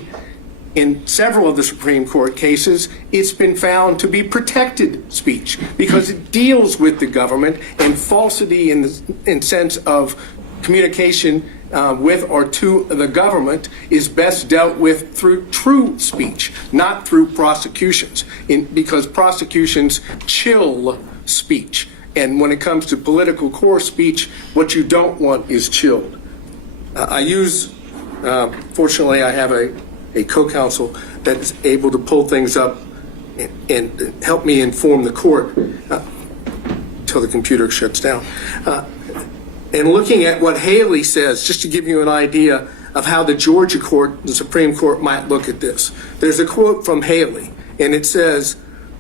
in several of the Supreme Court cases, it's been found to be protected speech, because it deals with the government, and falsity in sense of communication with or to the government is best dealt with through true speech, not through prosecutions, because prosecutions chill speech. And when it comes to political core speech, what you don't want is chilled. Fortunately, I have a co-counsel that's able to pull things up and help me inform the court until the computer shuts down. And looking at what Haley says, just to give you an idea of how the Georgia court, the Supreme Court, might look at this. There's a quote from Haley, and it says,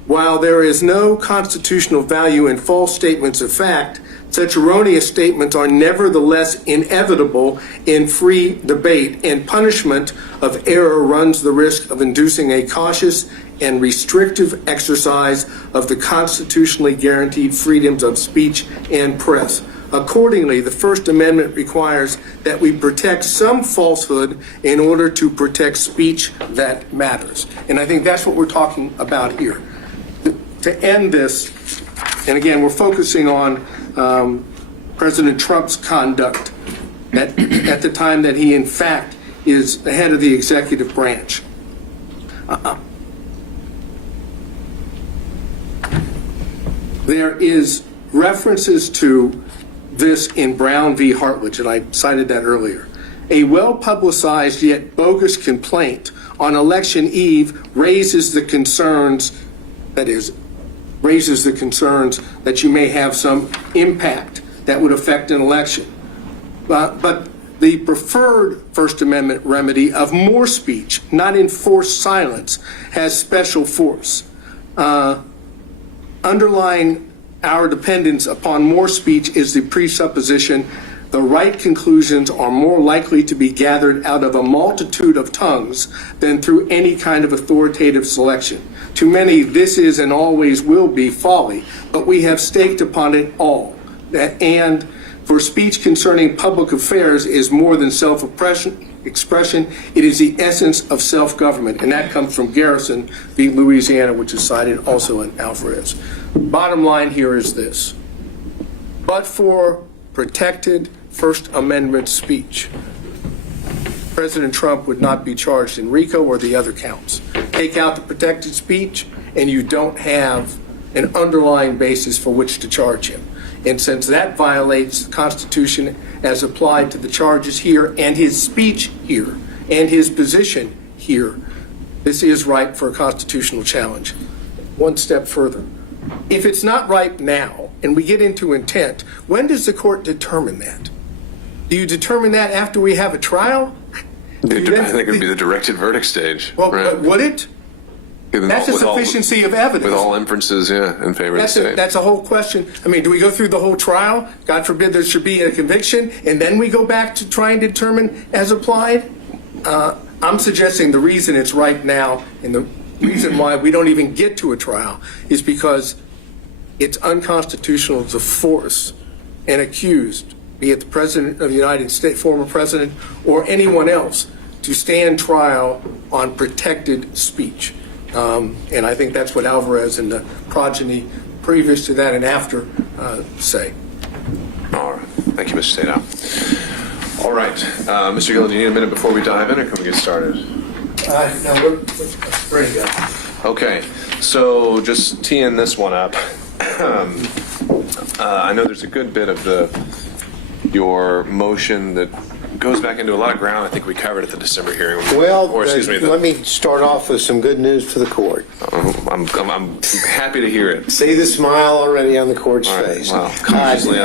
"While there is no constitutional value in false statements of fact, such erroneous statements are nevertheless inevitable in free debate, and punishment of error runs the risk of inducing a cautious and restrictive exercise of the constitutionally guaranteed freedoms of speech and press. Accordingly, the First Amendment requires that we protect some falsehood in order to protect speech that matters." And I think that's what we're talking about here. To end this, and again, we're focusing on President Trump's conduct at the time that he, in fact, is the head of the executive branch. There is references to this in Brown v. Hartledge, and I cited that earlier. A well-publicized yet bogus complaint on election eve raises the concerns that you may have some impact that would affect an election. But the preferred First Amendment remedy of more speech, not enforced silence, has special force. Underlying our dependence upon more speech is the presupposition the right conclusions are more likely to be gathered out of a multitude of tongues than through any kind of authoritative selection. To many, this is and always will be folly, but we have staked upon it all. And for speech concerning public affairs is more than self-expression, it is the essence of self-government. And that comes from Garrison v. Louisiana, which is cited also in Alvarez. Bottom line here is this. But for protected First Amendment speech, President Trump would not be charged in RICO or the other counts. Take out the protected speech, and you don't have an underlying basis for which to charge him. And since that violates the Constitution as applied to the charges here and his speech here and his position here, this is ripe for a constitutional challenge. One step further. if it's not ripe now and we get into intent, when does the court determine that? Do you determine that after we have a trial? I think it would be the directed verdict stage. Well, right? would it? That's a sufficiency of evidence. With all inferences, yeah, in favor of the state. That's a whole question. I mean, do we go through the whole trial? God forbid there should be a conviction, and then we go back to try and determine as applied? I'm suggesting the reason it's right now, and the reason why we don't even get to a trial, is because it's unconstitutional to force an accused, be it the President of the United States, former President, or anyone else, to stand trial on protected speech. And I think that's what Alvarez and the progeny previous to that and after say. All right. Thank you, Mr. Stadow. All right. Mr. Gillen, do you need a minute before we dive in, or can we get started? No, we're ready to go. Okay. So just teeing this one up. I know there's a good bit of your motion that goes back into a lot of ground I think we covered at the December hearing. Well, let me start off with some good news for the court. I'm happy to hear it. See the smile already on the court's All right, face. wow. Cautiously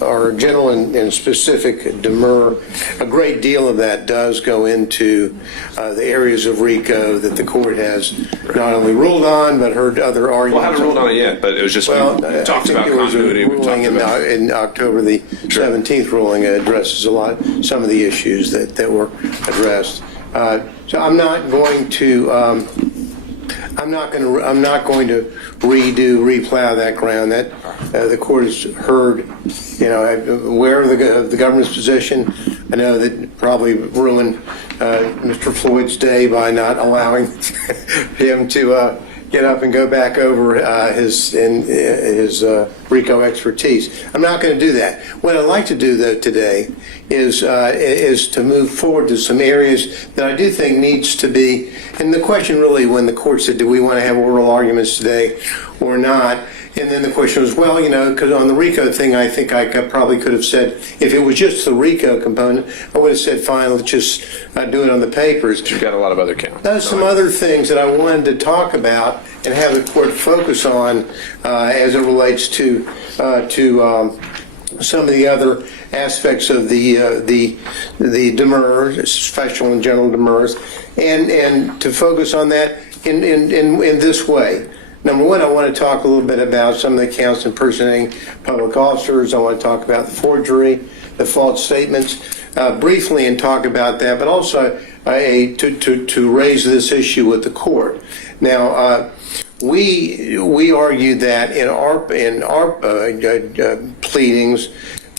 Our general and specific demur, a great deal of that does go into the areas of RICO that the court has not only ruled on but heard other arguments. Well, I haven't ruled on it yet, but it was just we talked about continuity. We talked about in October the 17th ruling addresses some of the issues that were addressed. So I'm not going to replow that ground. That the court has heard, aware of the government's position. I know that probably ruined Mr. Floyd's day by not allowing him to get up and go back over his RICO expertise. I'm not going to do that. What I'd like to do, though, today is to move forward to some areas that I do think needs to be. And the question really, when the court said, do we want to have oral arguments today or not? And then the question was, well, because on the RICO thing, I think I probably could have said, if it was just the RICO component, I would have said, fine, let's just do it on the papers. You've got a lot of other counts. There's some other things that I wanted to talk about and have the court focus on as it relates to some of the other aspects of the demurs, special and general demurs, and to focus on that in this way. Number one, I want to talk a little bit about some of the counts impersonating public officers. I want to talk about the forgery, the false statements, briefly, and talk about that, but also to raise this issue with the court. Now, we argued that in our pleadings,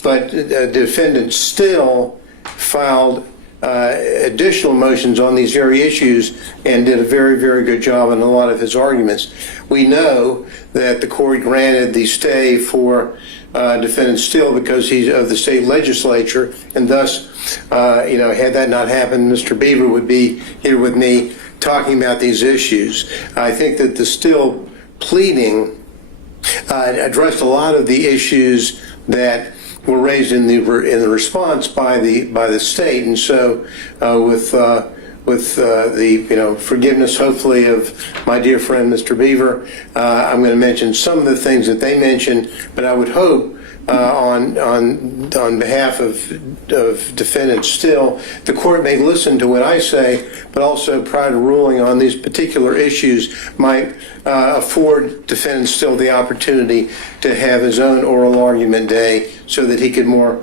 but the defendant still filed additional motions on these very issues and did a very, very good job in a lot of his arguments. We know that the court granted the stay for defendant Still because he's of the state legislature, and thus, had that not happened, Mr. Beaver would be here with me talking about these issues. I think that the Still pleading addressed a lot of the issues that were raised in the response by the state, and so with the forgiveness, hopefully, of my dear friend Mr. Beaver, I'm going to mention some of the things that they mentioned, but I would hope on behalf of defendant Still, the court may listen to what I say, but also prior to ruling on these particular issues might afford defendant Still the opportunity to have his own oral argument day so that he could more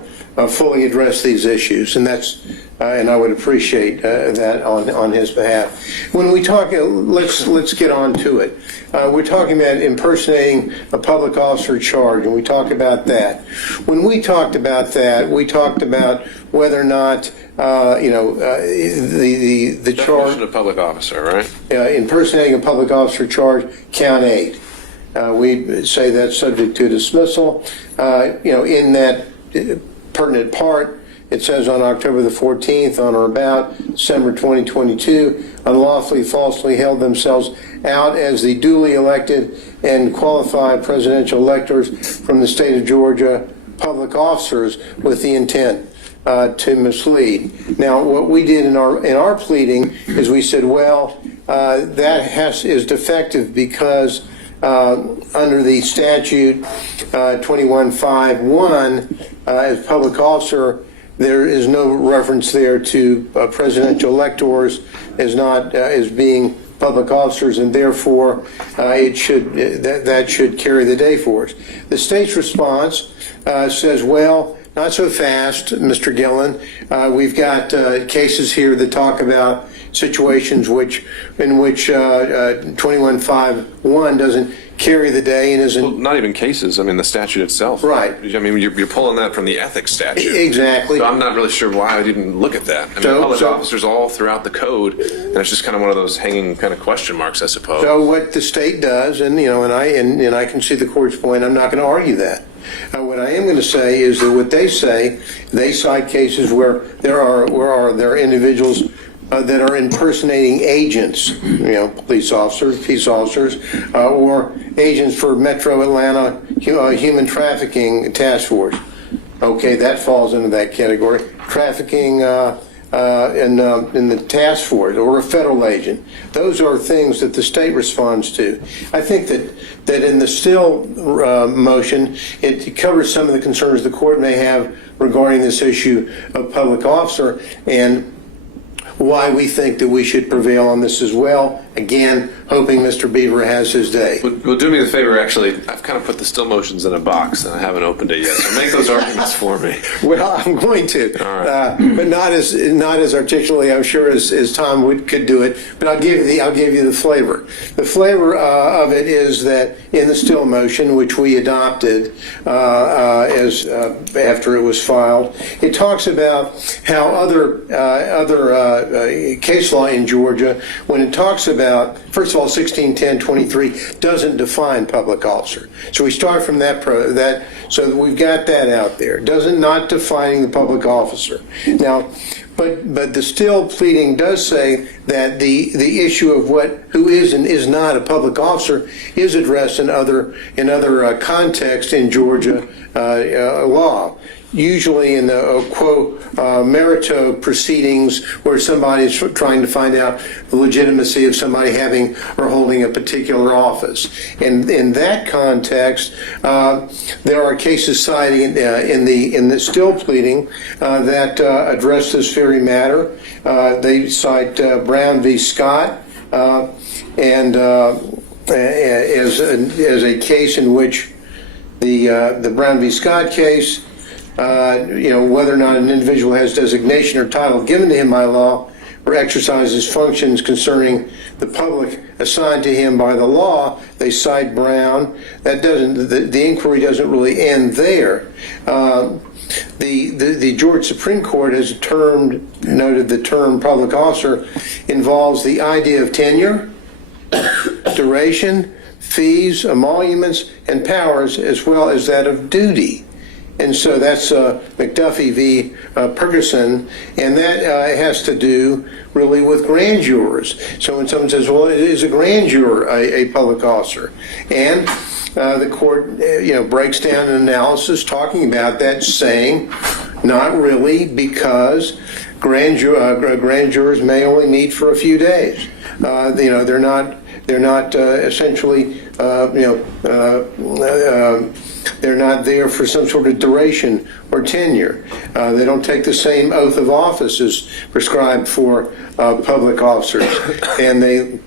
fully address these issues, and I would appreciate that on his behalf. When we talk, let's get on to it. We're talking about impersonating a public officer charge, and we talk about that. When we talked about that, we talked about whether or not the charge. Definition of public officer, right? Impersonating a public officer charge, count 8. We say that's subject to dismissal. In that pertinent part, it says on October the 14th, on or about December 2022, unlawfully, falsely held themselves out as the duly elected and qualified presidential electors from the state of Georgia, public officers with the intent to mislead. Now, what we did in our pleading is we said, well, that is defective because under the statute 2151 as public officer, there is no reference there to presidential electors as being public officers, and therefore that should carry the day for us. The state's response says, well, not so fast, Mr. Gillen. We've got cases here that talk about situations in which 2151 doesn't carry the day and isn't. Well, not even cases. I mean, the statute itself. Right. I mean, you're pulling that from the ethics statute. Exactly. So I'm not really sure why I didn't look at that. I mean, public officers all throughout the code, and it's just kind of one of those hanging kind of question marks, I suppose. So what the state does, and I can see the court's point. I'm not going to argue that. What I am going to say is that what they say, they cite cases where there are individuals that are impersonating agents, police officers, peace officers, or agents for Metro Atlanta Human Trafficking Task Force. Okay, that falls into that category. Trafficking in the task force or a federal agent. Those are things that the state responds to. I think that in the still motion, it covers some of the concerns the court may have regarding this issue of public officer and why we think that we should prevail on this as well. Again, hoping Mr. Beaver has his day. Well, do me the favor, actually, I've kind of put the still motions in a box and I haven't opened it yet, so make those arguments for me. Well, I'm going to, All right. but not as articulately, I'm sure, as Tom could do it. But I'll give you the flavor. The flavor of it is that in the still motion, which we adopted after it was filed, it talks about how other case law in Georgia, when it talks about, first of all, 1610-23 doesn't define public officer. So we start from that, so we've got that out there. Not defining the public officer. Now, but the still pleading does say that the issue of who is and is not a public officer is addressed in other contexts in Georgia law. Usually in the quo merito proceedings where somebody's trying to find out the legitimacy of somebody having or holding a particular office. And in that context, there are cases citing in the still pleading that address this very matter. They cite Brown v. Scott and as a case in which the Brown v. Scott case, whether or not an individual has designation or title given to him by law or exercises functions concerning the public assigned to him by the law, they cite Brown. That the inquiry doesn't really end there. The Georgia Supreme Court has noted the term public officer involves the idea of tenure, duration, fees, emoluments, and powers, as well as that of duty. And so that's McDuffie v. Ferguson, and that has to do really with grand jurors. So when someone says, well, is a grand juror a public officer? And the court breaks down an analysis talking about that, saying not really, because grand jurors may only meet for a few days. They're not essentially they're not there for some sort of duration or tenure. They don't take the same oath of office as prescribed for public officers, and they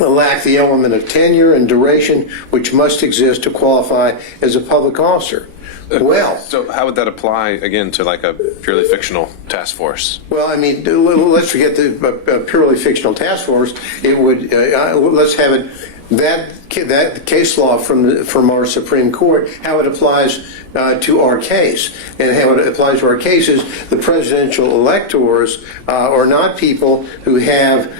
lack the element of tenure and duration which must exist to qualify as a public officer. Well, so how would that apply again to like a purely fictional task force? Well, I mean, let's forget the purely fictional task force. It would let's have it that case law from our Supreme Court, how it applies to our case, and how it applies to our case is the presidential electors are not people who have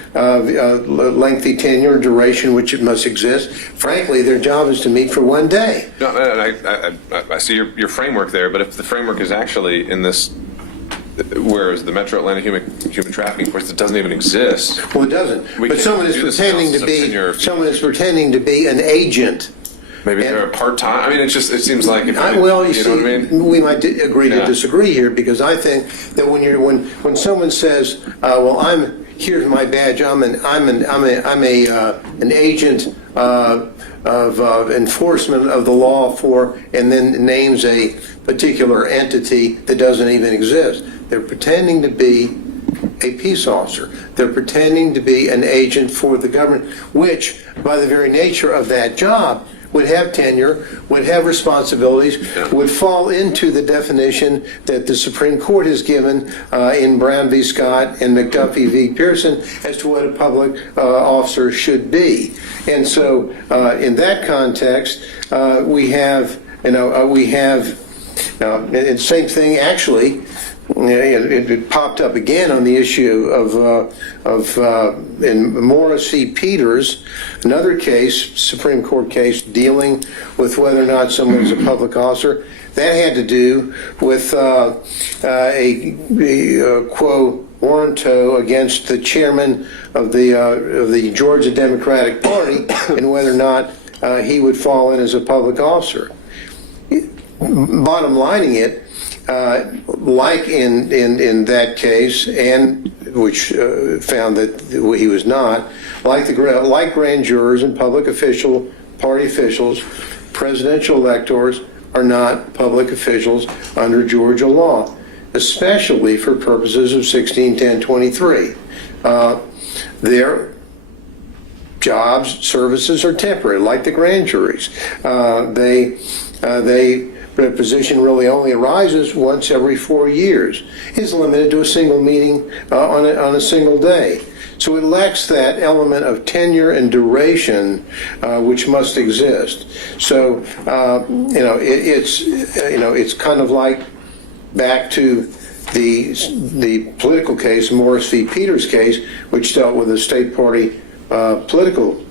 lengthy tenure, duration, which it must exist. Frankly, their job is to meet for one day. No, I see your framework there, but if the framework is actually in this, whereas the Metro Atlanta Human Trafficking Force, it doesn't even exist. Well, it doesn't. But someone is pretending to be an agent. Maybe they're a part-time. I mean, it seems like. You know what I mean? We might agree to disagree here, because I think that when someone says, "Well, I'm here's my badge. I'm an agent of enforcement of the law for, and then names a particular entity that doesn't even exist. They're pretending to be a peace officer. They're pretending to be an agent for the government, which, by the very nature of that job, would have tenure, would have responsibilities, would fall into the definition that the Supreme Court has given in Brown v. Scott and McDuffie v. Pearson as to what a public officer should be. And so, in that context, we have, and same thing actually. It popped up again on the issue of in Morris v. Peters, another case, Supreme Court case dealing with whether or not someone is a public officer. That had to do with a quo warranto against the chairman of the Georgia Democratic Party and whether or not he would fall in as a public officer. Bottom lining it, like in that case, and which found that he was not, like grand jurors and public party officials, presidential electors are not public officials under Georgia law, especially for purposes of 161023. Their jobs, services are temporary, like the grand juries. Their position really only arises once every 4 years. It's limited to a single meeting on a single day. So it lacks that element of tenure and duration which must exist. So it's kind of like back to the political case, Morris v. Peters case, which dealt with a state party political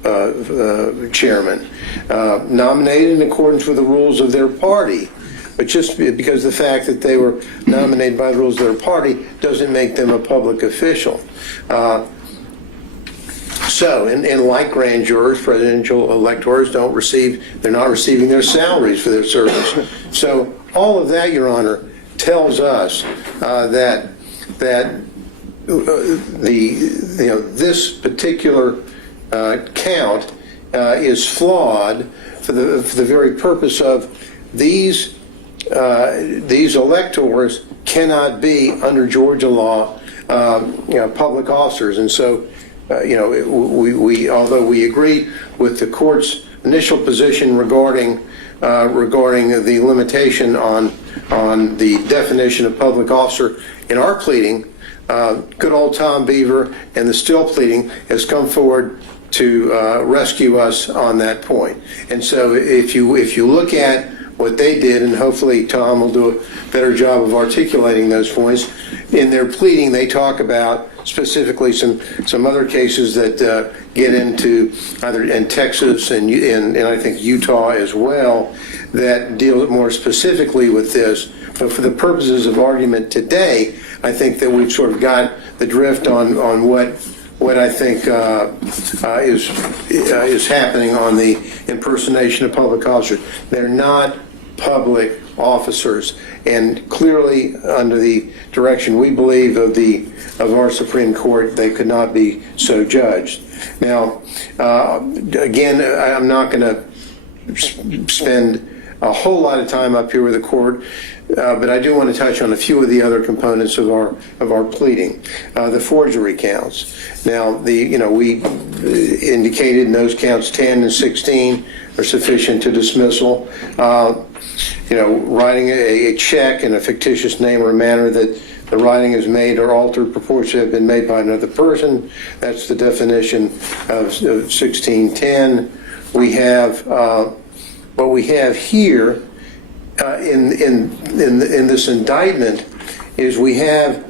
chairman nominated in accordance with the rules of their party. But just because the fact that they were nominated by the rules of their party doesn't make them a public official. And like grand jurors, presidential electors they're not receiving their salaries for their service. So all of that, Your Honor, tells us that this particular count is flawed for the very purpose of these electors cannot be under Georgia law public officers. And so we although we agree with the court's initial position regarding the limitation on the definition of public officer in our pleading, good old Tom Beaver and the Still pleading has come forward to rescue us on that point. And so if you look at what they did, and hopefully Tom will do a better job of articulating those points, in their pleading they talk about specifically some other cases that get into either in Texas and I think Utah as well that deal more specifically with this. But for the purposes of argument today, I think that we've sort of got the drift on what I think is happening on the impersonation of public officers. They're not public officers, and clearly under the direction we believe of our Supreme Court, they could not be so judged. Now, again, I'm not going to spend a whole lot of time up here with the court, but I do want to touch on a few of the other components of our pleading. The forgery counts. Now, we indicated in those counts 10 and 16 are sufficient to dismissal. Writing a check in a fictitious name or manner that the writing is made or altered proportion have been made by another person. That's the definition of 1610. We have what we have here in this indictment is we have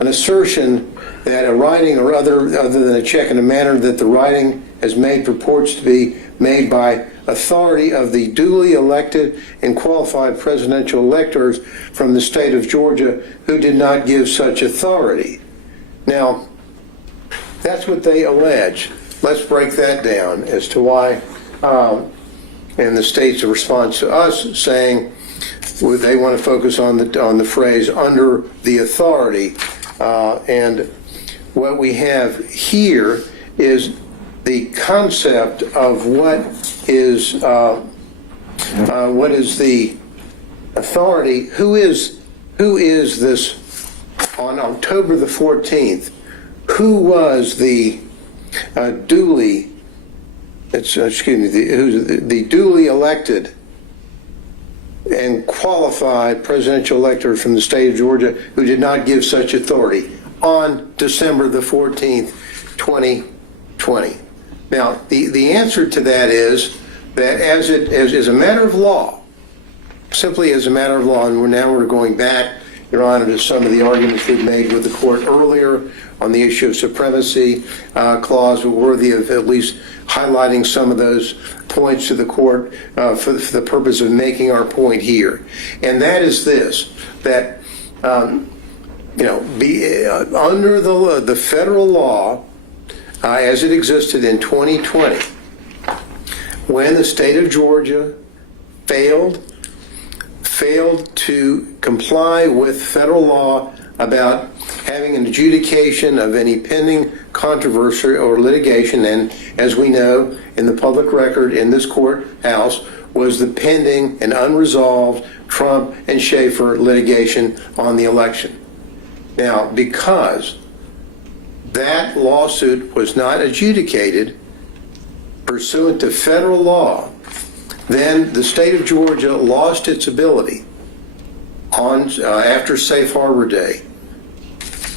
an assertion that a writing or other than a check in a manner that the writing has made purports to be made by authority of the duly elected and qualified presidential electors from the state of Georgia who did not give such authority. Now, that's what they allege. Let's break that down as to why, and the state's response to us saying they want to focus on the phrase under the authority, and what we have here is the concept of what is the authority. Who is this on October the 14th? Who was the duly elected and qualified presidential elector from the state of Georgia who did not give such authority on December the 14th, 2020? Now, the answer to that is that as a matter of law, simply as a matter of law, and we're going back, Your Honor, to some of the arguments we've made with the court earlier on the issue of supremacy clause, we're worthy of at least highlighting some of those points to the court for the purpose of making our point here. And that is this, that under the federal law as it existed in 2020, when the state of Georgia failed to comply with federal law about having an adjudication of any pending controversy or litigation, and as we know, in the public record in this courthouse was the pending and unresolved Trump and Shafer litigation on the election. Now, because that lawsuit was not adjudicated pursuant to federal law, then the state of Georgia lost its ability after Safe Harbor Day,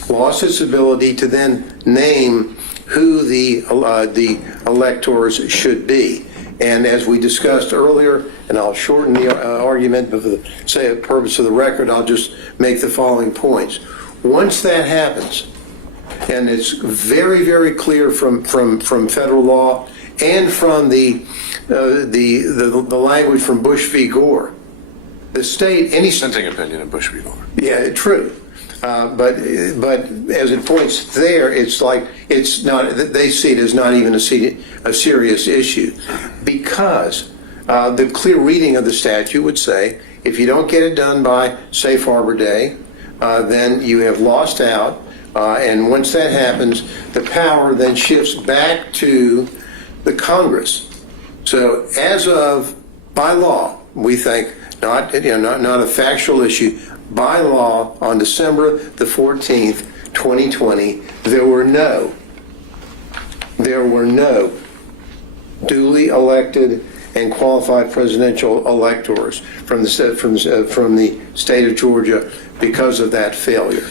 lost its ability to then name who the electors should be. And as we discussed earlier, and I'll shorten the argument, but for the purpose of the record, I'll just make the following points. Once that happens, and it's very, very clear from federal law and from the language from Bush v. Gore, the state, any Dissenting opinion of Bush v. Gore. yeah, true. But as it points there, it's like it's not. They see it as not even a serious issue, because the clear reading of the statute would say if you don't get it done by Safe Harbor Day, then you have lost out. And once that happens, the power then shifts back to the Congress. So as of by law, we think not a factual issue. By law, on December the 14th, 2020, there were no duly elected and qualified presidential electors from the state of Georgia because of that failure.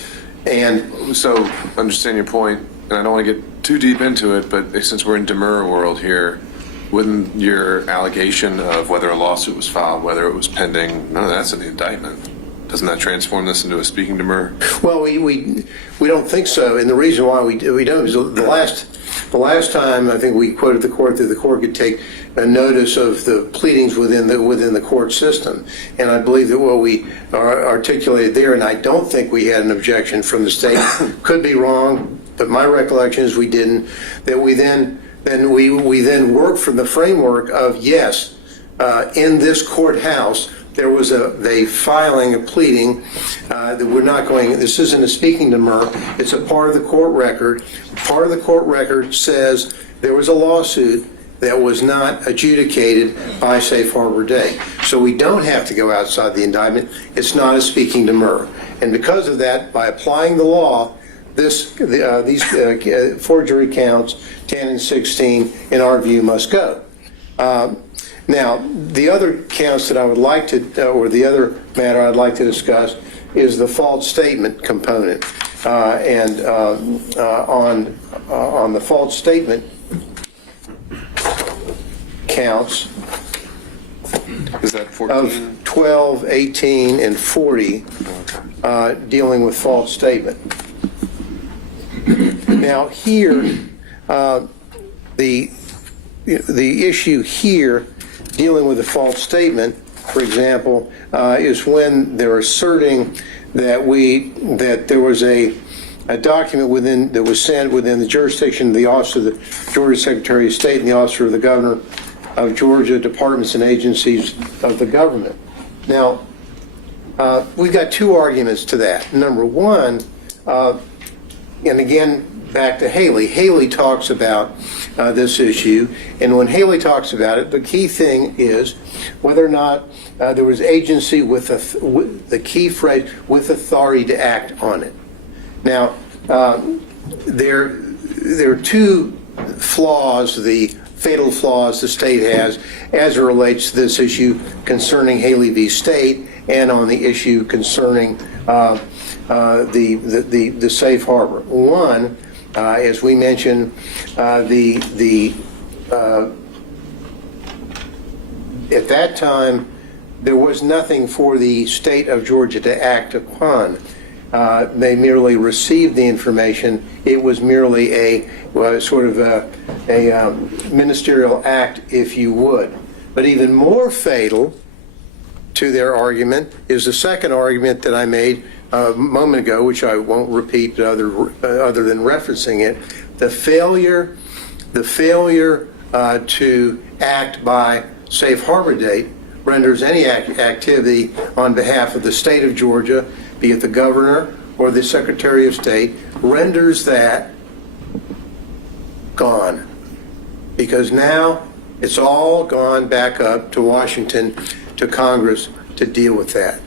And So, understand your point, and I don't want to get too deep into it, but since we're in demurrer world here, wouldn't your allegation of whether a lawsuit was filed, whether it was pending, none of that's in the indictment? Doesn't that transform this into a speaking demurrer? well, we don't think so, and the reason why we don't is the last time I think we quoted the court that the court could take a notice of the pleadings within the court system, and I believe that what we articulated there, and I don't think we had an objection from the state, could be wrong, but my recollection is we didn't. That we then worked from the framework of yes, in this courthouse. There was a filing, a pleading that we're not going, this isn't a speaking demurrer, it's a part of the court record. Part of the court record says there was a lawsuit that was not adjudicated by Safe Harbor Day. So we don't have to go outside the indictment. It's not a speaking demurrer. And because of that, by applying the law, these forgery counts, 10 and 16, in our view, must go. Now, the other counts that I would like to, or the other matter I'd like to discuss is the false statement component. On the false statement counts Is that 14? of 12, 18, and 40 dealing with false statement. Now, here, the issue here dealing with a false statement, for example, is when they're asserting that there was a document that was sent within the jurisdiction of the Office of the Georgia Secretary of State and the Office of the Governor of Georgia, departments and agencies of the government. Now, we've got two arguments to that. Number one, and again, back to Haley. Haley talks about this issue, and when Haley talks about it, the key thing is whether or not there was agency with the key phrase, with authority to act on it. Now, there are two flaws, the fatal flaws the state has as it relates to this issue concerning Haley v. State and on the issue concerning the safe harbor. One, as we mentioned, at that time, there was nothing for the state of Georgia to act upon. They merely received the information. It was merely a sort of a ministerial act, if you would. But even more fatal to their argument is the second argument that I made a moment ago, which I won't repeat other than referencing it. The failure to act by safe harbor date renders any activity on behalf of the state of Georgia, be it the governor or the Secretary of State, renders that gone. Because now it's all gone back up to Washington, to Congress to deal with that.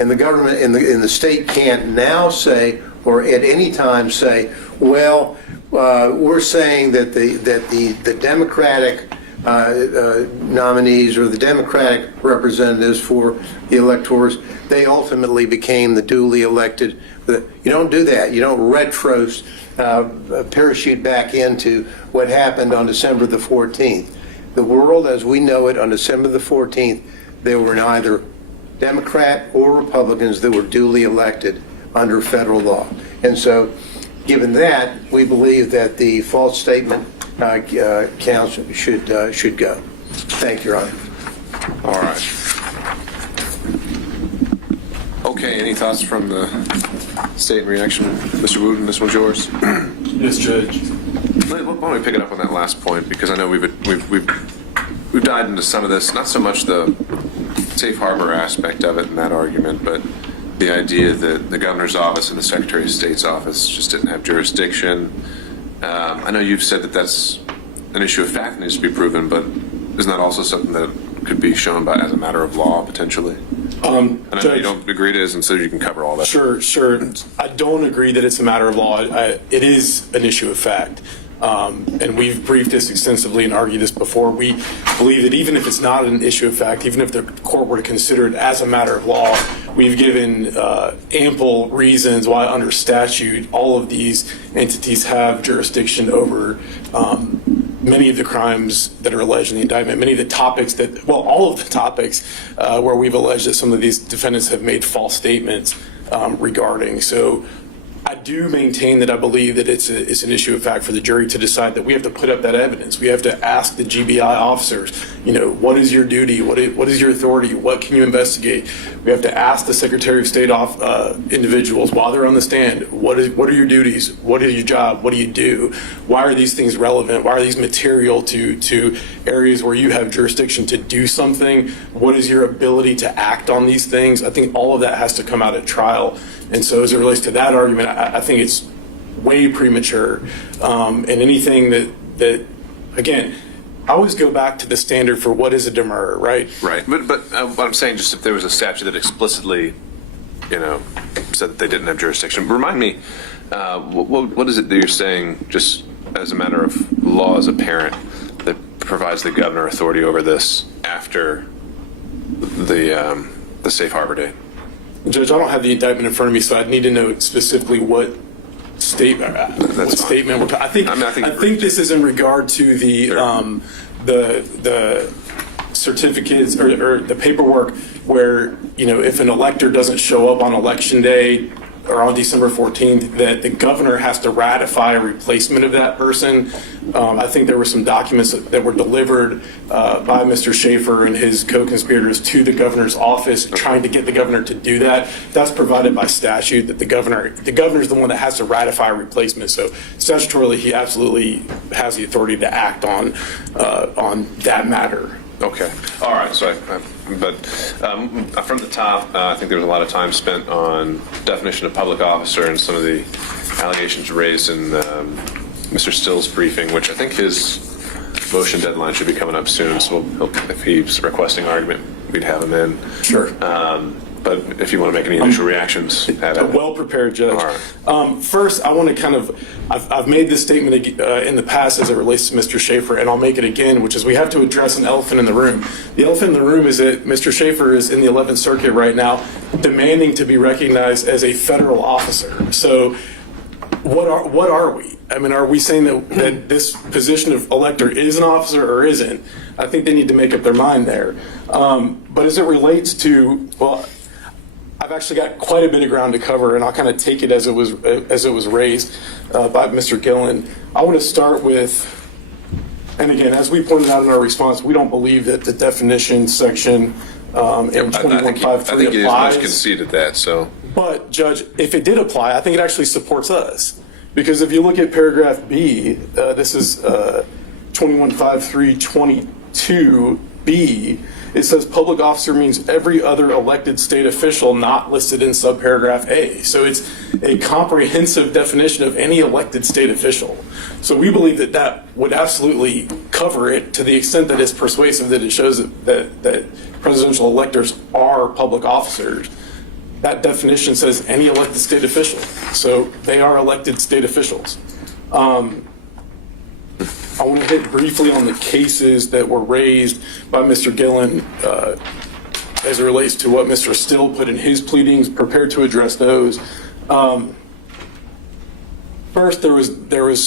And the government and the state can't now say, or at any time say, well, we're saying that the Democratic nominees or the Democratic representatives for the electors, they ultimately became the duly elected. You don't do that. You don't parachute back into what happened on December the 14th. The world as we know it on December the 14th, there were neither Democrat or Republicans that were duly elected under federal law. And so, given that, we believe that the false statement counts should go. Thank you, Your Honor. All right. Okay, any thoughts from the state in reaction? Mr. Wooten, this one's yours. Yes, Judge. Why don't we pick it up on that last point, because I know we've dived into some of this, not so much the safe harbor aspect of it in that argument, but the idea that the governor's office and the Secretary of State's office just didn't have jurisdiction. I know you've said that that's an issue of fact that needs to be proven, but isn't that also something that could be shown by as a matter of law potentially? And I know you don't agree it is, and so you can cover all that. Sure. I don't agree that it's a matter of law. It is an issue of fact. And we've briefed this extensively and argued this before. We believe that even if it's not an issue of fact, even if the court were to consider it as a matter of law, we've given ample reasons why under statute all of these entities have jurisdiction over many of the crimes that are alleged in the indictment, many of the topics all of the topics where we've alleged that some of these defendants have made false statements regarding. So I do maintain that I believe that it's an issue of fact for the jury to decide that we have to put up that evidence. We have to ask the GBI officers, what is your duty? What is your authority? What can you investigate? We have to ask the Secretary of State individuals while they're on the stand, what are your duties? What is your job? What do you do? Why are these things relevant? Why are these material to areas where you have jurisdiction to do something? What is your ability to act on these things? I think all of that has to come out at trial. And so as it relates to that argument, I think it's way premature. And anything that again, I always go back to the standard for what is a demurrer, right? Right. But what I'm saying, just if there was a statute that explicitly, said that they didn't have jurisdiction, remind me, what is it that you're saying, just as a matter of law as a parent, that provides the governor authority over this after the safe harbor date? Judge, I don't have the indictment in front of me, so I'd need to know specifically what statement. I think this is in regard to the certificates or the paperwork where if an elector doesn't show up on election day or on December 14th, that the governor has to ratify a replacement of that person. I think there were some documents that were delivered by Mr. Shafer and his co-conspirators to the governor's office, trying to get the governor to do that. That's provided by statute that the governor's the one that has to ratify a replacement. So statutorily, he absolutely has the authority to act on that matter. Okay. All right. So, from the top, I think there was a lot of time spent on definition of public officer and some of the allegations raised in Mr. Still's briefing, which I think his motion deadline should be coming up soon. So if he's requesting argument, we'd have him in. Sure. But if you want to make any initial reactions, A well-prepared judge. All right. First, I want to I've made this statement in the past as it relates to Mr. Shafer, and I'll make it again, which is we have to address an elephant in the room. The elephant in the room is that Mr. Shafer is in the 11th Circuit right now demanding to be recognized as a federal officer. So what are we? I mean, are we saying that this position of elector is an officer or isn't? I think they need to make up their mind there. But as it relates to, well, I've actually got quite a bit of ground to cover, and I'll kind of take it as it was raised by Mr. Gillen. I want to start with, and again, as we pointed out in our response, we don't believe that the definition section in 2153 I think it is applies. much conceded that. So, But Judge, if it did apply, I think it actually supports us, because if you look at paragraph B, this is 215322B. It says public officer means every other elected state official not listed in subparagraph A. So it's a comprehensive definition of any elected state official. So we believe that that would absolutely cover it to the extent that it's persuasive, that it shows that presidential electors are public officers. That definition says any elected state official. So they are elected state officials. I want to hit briefly on the cases that were raised by Mr. Gillen as it relates to what Mr. Still put in his pleadings, prepared to address those. First, there was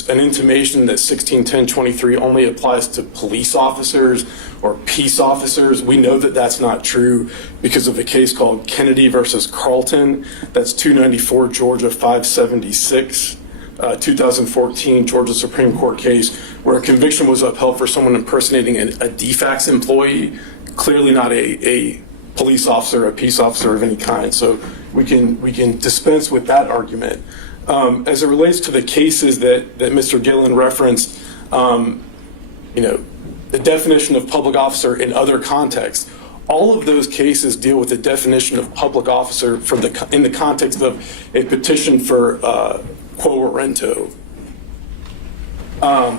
an intimation that 161023 only applies to police officers or peace officers. We know that that's not true because of a case called Kennedy versus Carlton. That's 294 Georgia 576. 2014 Georgia Supreme Court case where a conviction was upheld for someone impersonating a DFACS employee, clearly not a police officer, a peace officer of any kind. So we can dispense with that argument. As it relates to the cases that Mr. Gillen referenced, the definition of public officer in other contexts, all of those cases deal with the definition of public officer in the context of a petition for quo warranto. I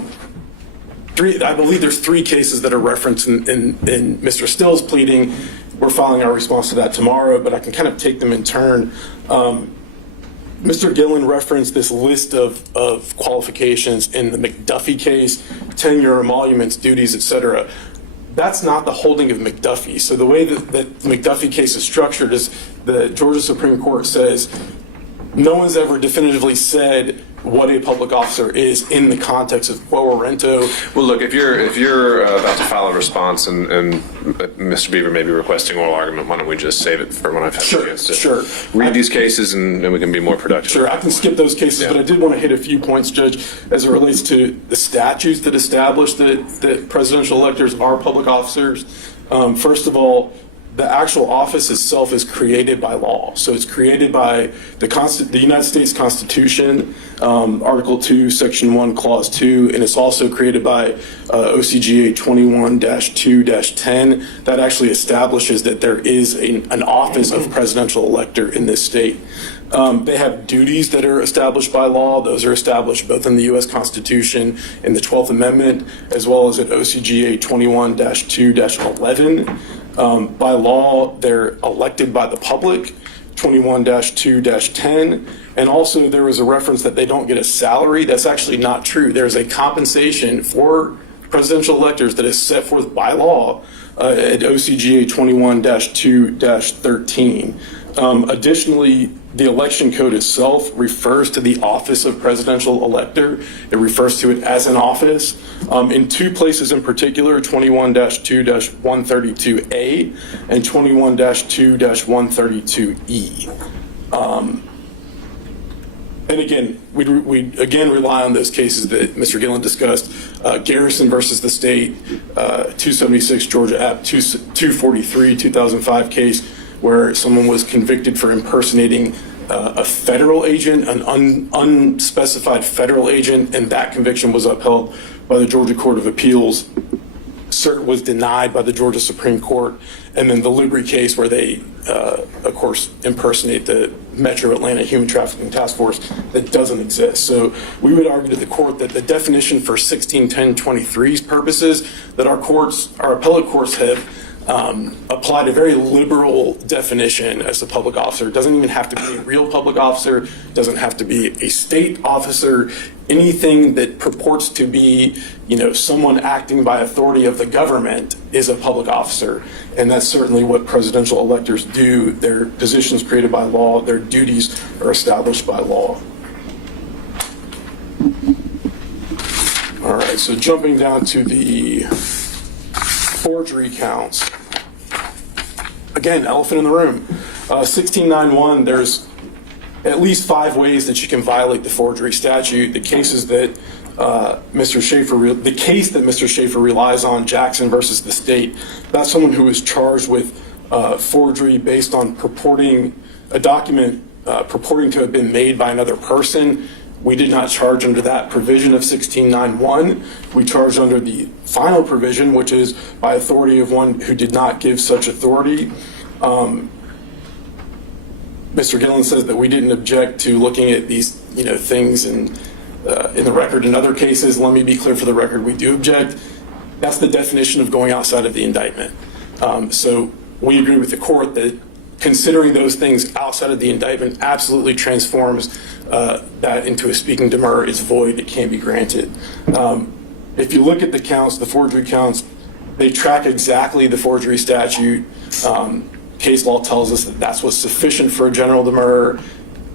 believe there's 3 cases that are referenced in Mr. Still's pleading. We're filing our response to that tomorrow, but I can kind of take them in turn. Mr. Gillen referenced this list of qualifications in the McDuffie case, tenure, emoluments, duties, etc. That's not the holding of McDuffie. So the way that the McDuffie case is structured is the Georgia Supreme Court says no one's ever definitively said what a public officer is in the context of quo warranto. well, look, if you're about to file a response and Mr. Beaver may be requesting oral argument, why don't we just save it for when I've had a chance to read these cases and we can be more productive. Sure, I can skip those cases, but I did want to hit a few points, Judge, as it relates to the statutes that establish that presidential electors are public officers. First of all, the actual office itself is created by law. So it's created by the United States Constitution, Article 2, Section 1, Clause 2, and it's also created by OCGA 21-2-10 that actually establishes that there is an office of presidential elector in this state. They have duties that are established by law. Those are established both in the U.S. Constitution and the 12th Amendment, as well as at OCGA 21-2-11. By law, they're elected by the public, 21-2-10. And also there was a reference that they don't get a salary. That's actually not true. There's a compensation for presidential electors that is set forth by law at OCGA 21-2-13. Additionally, the election code itself refers to the office of presidential elector. It refers to it as an office. In 2 places in particular, 21-2-132A and 21-2-132E. And again, we again rely on those cases that Mr. Gillen discussed. Garrison versus the state, 276 Georgia App 243, 2005 case, where someone was convicted for impersonating a federal agent, an unspecified federal agent, and that conviction was upheld by the Georgia Court of Appeals. Cert was denied by the Georgia Supreme Court. And then the Libri case where they, of course, impersonate the Metro Atlanta Human Trafficking Task Force that doesn't exist. So we would argue to the court that the definition for 161023's purposes, that our appellate courts have applied a very liberal definition as a public officer. It doesn't even have to be a real public officer, doesn't have to be a state officer. Anything that purports to be, someone acting by authority of the government is a public officer. And that's certainly what presidential electors do. Their positions created by law, their duties are established by law. All right, so jumping down to the forgery counts. Again, elephant in the room. 1691, there's at least 5 ways that you can violate the forgery statute. The cases that Mr. Shafer relies on, Jackson versus the state, that's someone who is charged with forgery based on purporting a document purporting to have been made by another person. We did not charge under that provision of 1691. We charged under the final provision, which is by authority of one who did not give such authority. Mr. Gillen says that we didn't object to looking at these, things in the record in other cases. Let me be clear for the record, we do object. That's the definition of going outside of the indictment. So we agree with the court that considering those things outside of the indictment absolutely transforms that into a speaking demur. Is void, it can't be granted. If you look at the counts, the forgery counts, they track exactly the forgery statute. Case law tells us that that's what's sufficient for a general demur.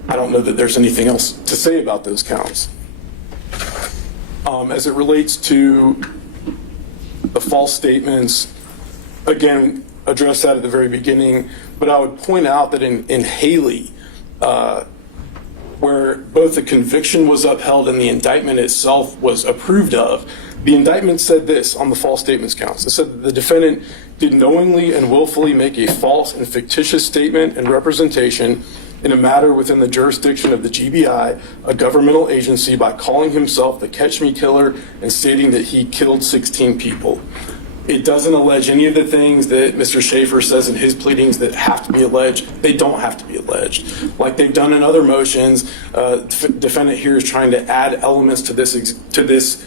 I don't know that there's anything else to say about those counts. As it relates to the false statements, again, addressed that at the very beginning, but I would point out that in Haley, where both the conviction was upheld and the indictment itself was approved of, the indictment said this on the false statements counts. It said that the defendant did knowingly and willfully make a false and fictitious statement and representation in a matter within the jurisdiction of the GBI, a governmental agency, by calling himself the Catch Me Killer and stating that he killed 16 people. It doesn't allege any of the things that Mr. Shafer says in his pleadings that have to be alleged. They don't have to be alleged. Like they've done in other motions, defendant here is trying to add elements to this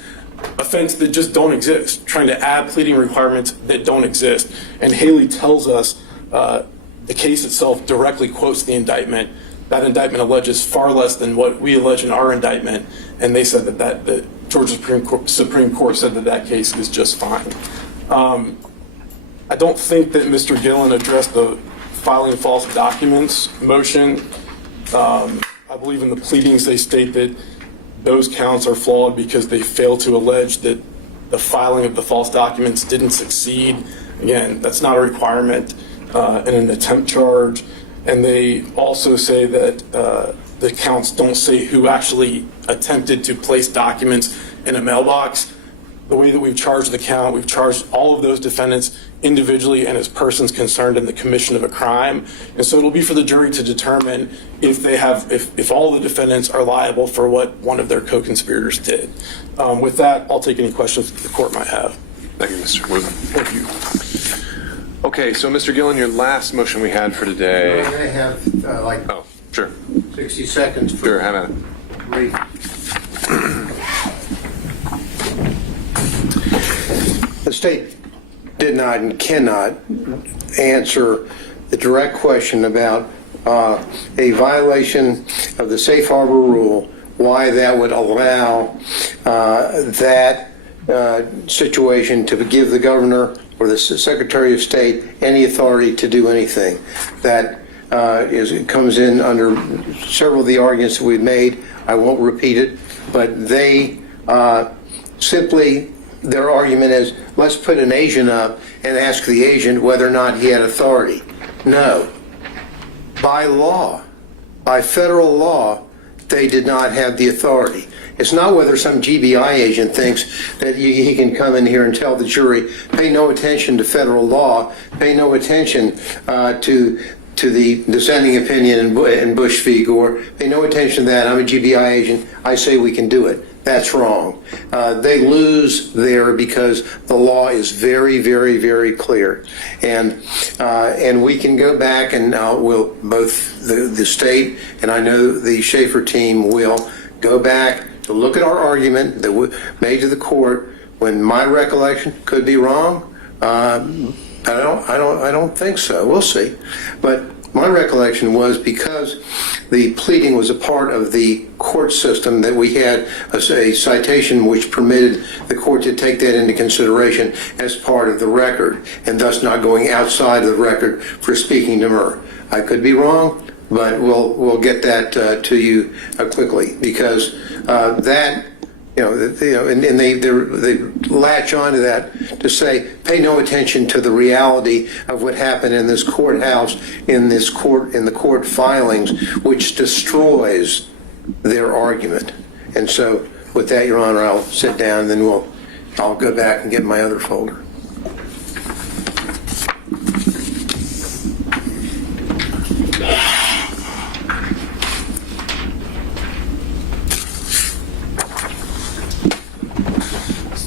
offense that just don't exist, trying to add pleading requirements that don't exist. And Haley tells us the case itself directly quotes the indictment. That indictment alleges far less than what we allege in our indictment, and they said that the Georgia Supreme Court said that case is just fine. I don't think that Mr. Gillen addressed the filing false documents motion. I believe in the pleadings they state that those counts are flawed because they fail to allege that the filing of the false documents didn't succeed. Again, that's not a requirement in an attempt charge. And they also say that the counts don't say who actually attempted to place documents in a mailbox. The way that we've charged the count, we've charged all of those defendants individually and as persons concerned in the commission of a crime. And so it'll be for the jury to determine if all the defendants are liable for what one of their co-conspirators did. With that, I'll take any questions that the court might have. Thank you, Mr. Wood. Thank you. Okay, so Mr. Gillen, your last motion we had for today. I'm going to have 60 seconds for Sure, have at it. brief. The state did not and cannot answer the direct question about a violation of the safe harbor rule, why that would allow that situation to give the governor or the Secretary of State any authority to do anything. That it comes in under several of the arguments that we've made. I won't repeat it, but they simply, their argument is, let's put an agent up and ask the agent whether or not he had authority. No. By law, by federal law, they did not have the authority. It's not whether some GBI agent thinks that he can come in here and tell the jury, pay no attention to federal law, pay no attention to the dissenting opinion in Bush v. Gore, pay no attention to that, I'm a GBI agent, I say we can do it. That's wrong. They lose there because the law is very, very, very clear, and we can go back and we'll both the state and I know the Shafer team will go back to look at our argument that we made to the court. When my recollection could be wrong, I don't think so. We'll see, but my recollection was because the pleading was a part of the court system that we had a citation which permitted the court to take that into consideration as part of the record and thus not going outside of the record for speaking demur. I could be wrong, but we'll get that to you quickly because that. And they latch onto that to say, pay no attention to the reality of what happened in this courthouse, in the court filings, which destroys their argument. And so, with that, Your Honor, I'll sit down, and then I'll go back and get my other folder.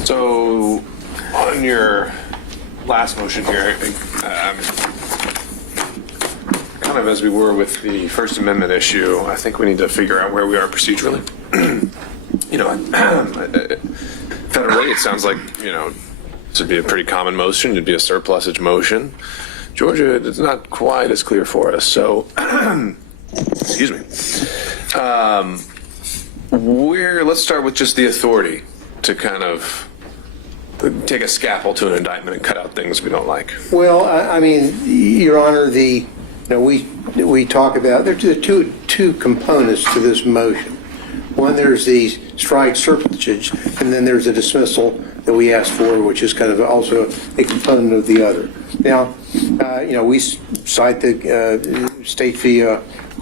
So, on your last motion here, kind of as we were with the First Amendment issue, I think we need to figure out where we are procedurally. Federally, it sounds like, this would be a pretty common motion. It'd be a surplusage motion. Georgia, it's not quite as clear for us. So, excuse me. Let's start with just the authority to kind of take a scalpel to an indictment and cut out things we don't like. Well, I mean, Your Honor, we talk about there's two components to this motion. One, there's the strike surplusage, and then there's a dismissal that we asked for, which is kind of also a component of the other. Now, we cite the State v.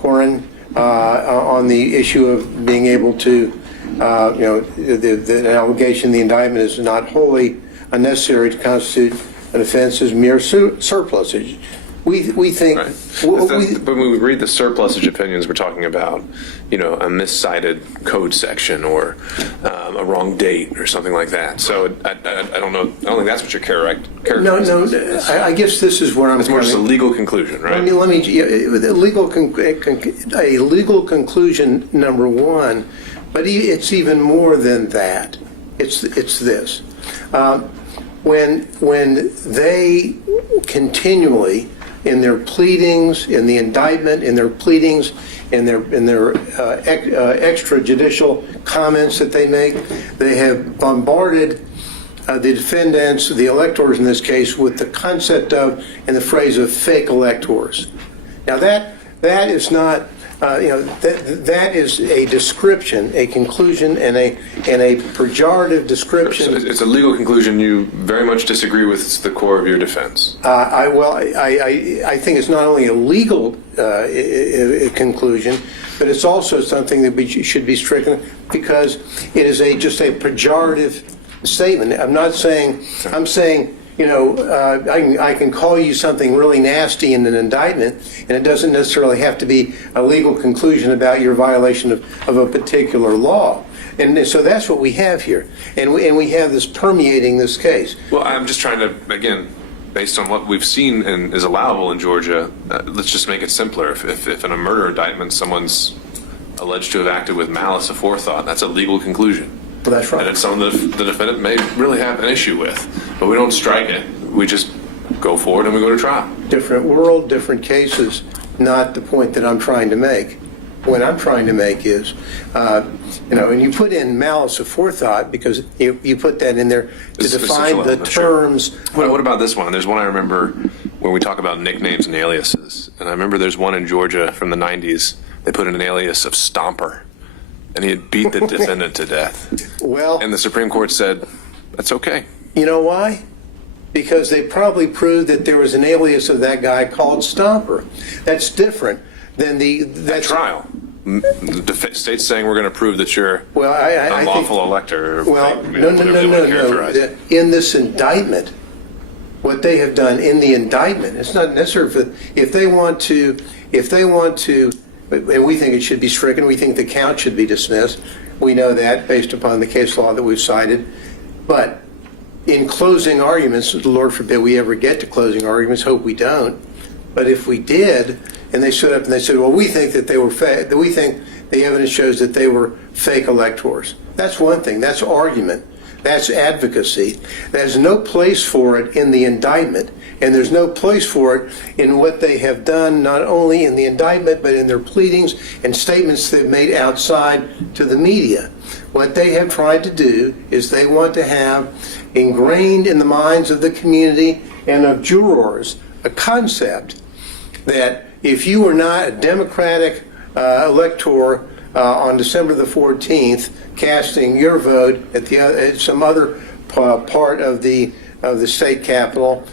Horan on the issue of being able to. The allegation, the indictment is not wholly unnecessary to constitute an offense as mere surplusage. We think. Right. But when we read the surplusage opinions, we're talking about, a miscited code section or a wrong date or something like that. So I don't know. I don't think that's what you're characterizing. No. I guess this is where I'm. It's more just a legal conclusion, right? Let me. A legal conclusion, number one. But it's even more than that. It's this. When they continually, in their pleadings, in the indictment, in their pleadings, in their extrajudicial comments that they make, they have bombarded the defendants, the electors in this case, with the concept of and the phrase of fake electors. Now that is not. That is a description, a conclusion, and a pejorative description. So it's a legal conclusion you very much disagree with. It's the core of your defense. I think it's not only a legal conclusion, but it's also something that should be stricken because it is just a pejorative statement. I'm saying. I can call you something really nasty in an indictment, and it doesn't necessarily have to be a legal conclusion about your violation of a particular law. And so that's what we have here. And we have this permeating this case. Well, I'm just trying to, again, based on what we've seen and is allowable in Georgia, let's just make it simpler. If in a murder indictment someone's alleged to have acted with malice aforethought, that's a legal conclusion. Well, that's right. And it's something the defendant may really have an issue with. But we don't strike it. We just go forward and we go to trial. Different world, different cases, not the point that I'm trying to make. What I'm trying to make is, and you put in malice aforethought because you put that in there to define the terms. Sure. What about this one? There's one I remember when we talk about nicknames and aliases. And I remember there's one in Georgia from the 90s. They put in an alias of Stomper. And he had beat the defendant to death. Well, and the Supreme Court said, that's okay. You know why? Because they probably proved that there was an alias of that guy called Stomper. That's different than that trial. The state's saying we're going to prove that you're an unlawful elector. Well, no. In this indictment, what they have done in the indictment, it's not necessary if they want to, and we think it should be stricken, we think the count should be dismissed. We know that based upon the case law that we've cited. But in closing arguments, Lord forbid we ever get to closing arguments, hope we don't. But if we did, and they stood up and they said, well, we think that they were fake, that we think the evidence shows that they were fake electors. That's one thing. That's argument. That's advocacy. There's no place for it in the indictment, and there's no place for it in what they have done, not only in the indictment, but in their pleadings and statements they've made outside to the media. What they have tried to do is they want to have ingrained in the minds of the community and of jurors a concept that if you were not a Democratic elector on December the 14th, casting your vote at some other part of the state capitol,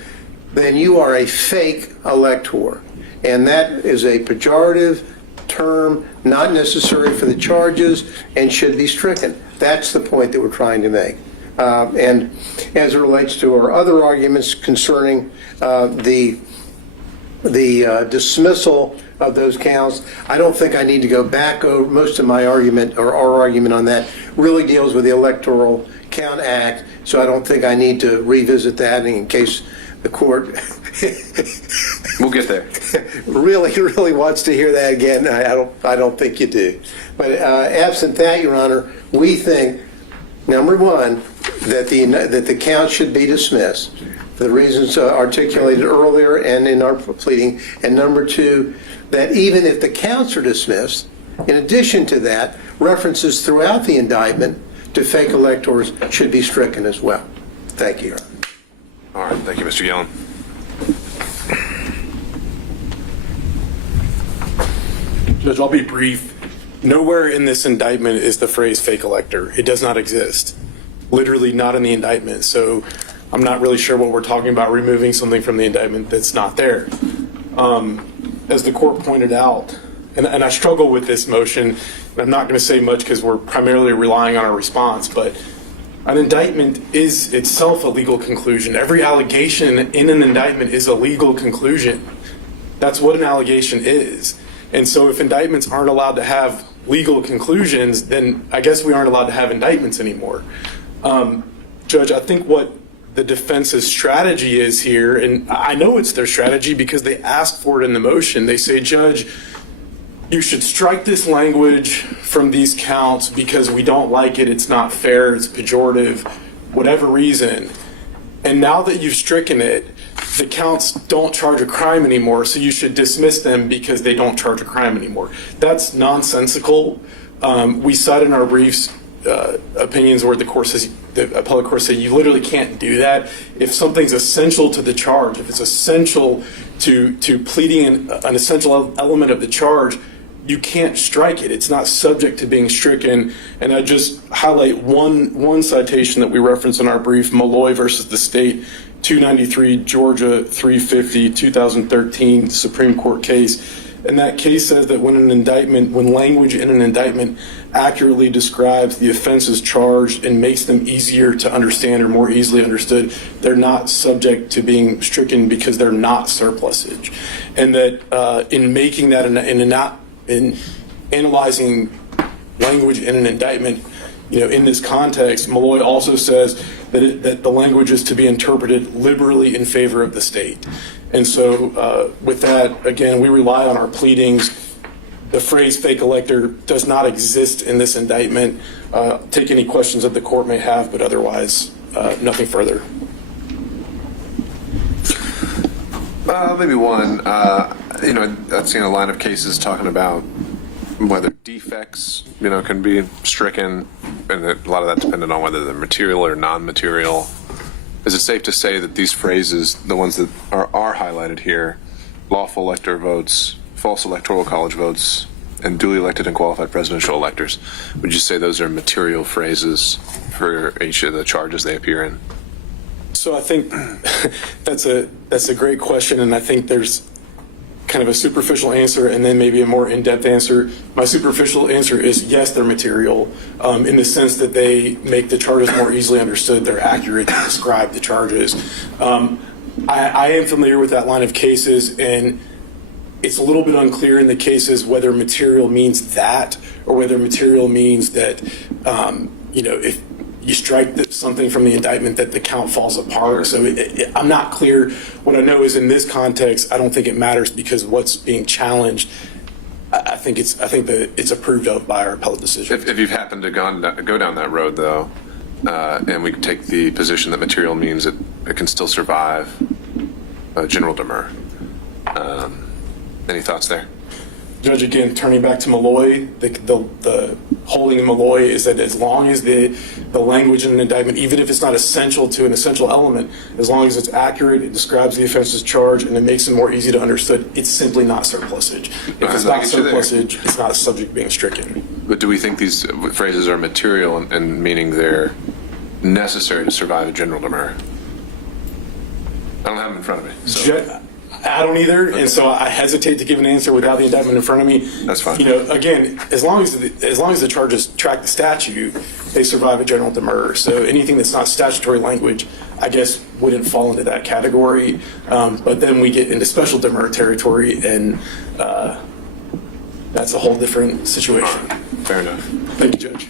then you are a fake elector. And that is a pejorative term, not necessary for the charges, and should be stricken. That's the point that we're trying to make. And as it relates to our other arguments concerning the dismissal of those counts, I don't think I need to go back over most of my argument, or our argument on that really deals with the Electoral Count Act, so I don't think I need to revisit that in case the court We'll get there. really wants to hear that again. I don't think you do. But absent that, Your Honor, we think, number one, that the count should be dismissed for the reasons articulated earlier and in our pleading, and number two, that even if the counts are dismissed, in addition to that, references throughout the indictment to fake electors should be stricken as well. Thank you, Your Honor. All right, thank you, Mr. Yellen. Judge, I'll be brief. Nowhere in this indictment is the phrase fake elector. It does not exist. Literally not in the indictment. So I'm not really sure what we're talking about, removing something from the indictment that's not there. As the court pointed out, and I struggle with this motion, and I'm not going to say much because we're primarily relying on our response, but an indictment is itself a legal conclusion. Every allegation in an indictment is a legal conclusion. That's what an allegation is. And so if indictments aren't allowed to have legal conclusions, then I guess we aren't allowed to have indictments anymore. Judge, I think what the defense's strategy is here, and I know it's their strategy because they asked for it in the motion. They say, Judge, you should strike this language from these counts because we don't like it, it's not fair, it's pejorative, whatever reason. And now that you've stricken it, the counts don't charge a crime anymore, so you should dismiss them because they don't charge a crime anymore. That's nonsensical. We cite in our briefs opinions where the appellate court says you literally can't do that. If something's essential to the charge, if it's essential to pleading an essential element of the charge, you can't strike it. It's not subject to being stricken. And I just highlight one citation that we reference in our brief, Malloy versus the state, 293 Georgia 350 2013 Supreme Court case. And that case says that when language in an indictment accurately describes the offenses charged and makes them easier to understand or more easily understood, they're not subject to being stricken because they're not surplusage. And that in making that in analyzing language in an indictment, in this context, Malloy also says that the language is to be interpreted liberally in favor of the state. And so with that, again, we rely on our pleadings. The phrase fake elector does not exist in this indictment. Take any questions that the court may have, but otherwise, nothing further. Maybe one. I've seen a line of cases talking about whether defects, can be stricken, and a lot of that dependent on whether they're material or non-material. Is it safe to say that these phrases, the ones that are highlighted here, lawful elector votes, false electoral college votes, and duly elected and qualified presidential electors, would you say those are material phrases for each of the charges they appear in? So I think that's a great question, and I think there's kind of a superficial answer and then maybe a more in-depth answer. My superficial answer is yes, they're material in the sense that they make the charges more easily understood. They're accurate to describe the charges. I am familiar with that line of cases, and it's a little bit unclear in the cases whether material means that or whether material means that if you strike something from the indictment, that the count falls apart. So I'm not clear. What I know is in this context, I don't think it matters because what's being challenged, I think that it's approved of by our appellate decision. If you've happened to go down that road, though, and we take the position that material means it can still survive general demur. Any thoughts there? Judge, again, turning back to Malloy, the holding in Malloy is that as long as the language in an indictment, even if it's not essential to an essential element, as long as it's accurate, it describes the offense's charge, and it makes it more easy to understand, it's simply not surplusage. If it's not surplusage, it's not subject to being stricken. But do we think these phrases are material and meaning they're necessary to survive a general demur? I don't have them in front of me. So. I don't either, and so I hesitate to give an answer without the indictment in front of me. That's fine. Again, as long as the charges track the statute, they survive a general demur. So anything that's not statutory language, I guess, wouldn't fall into that category. But then we get into special demur territory, and that's a whole different situation. Fair enough. Thank you, Judge.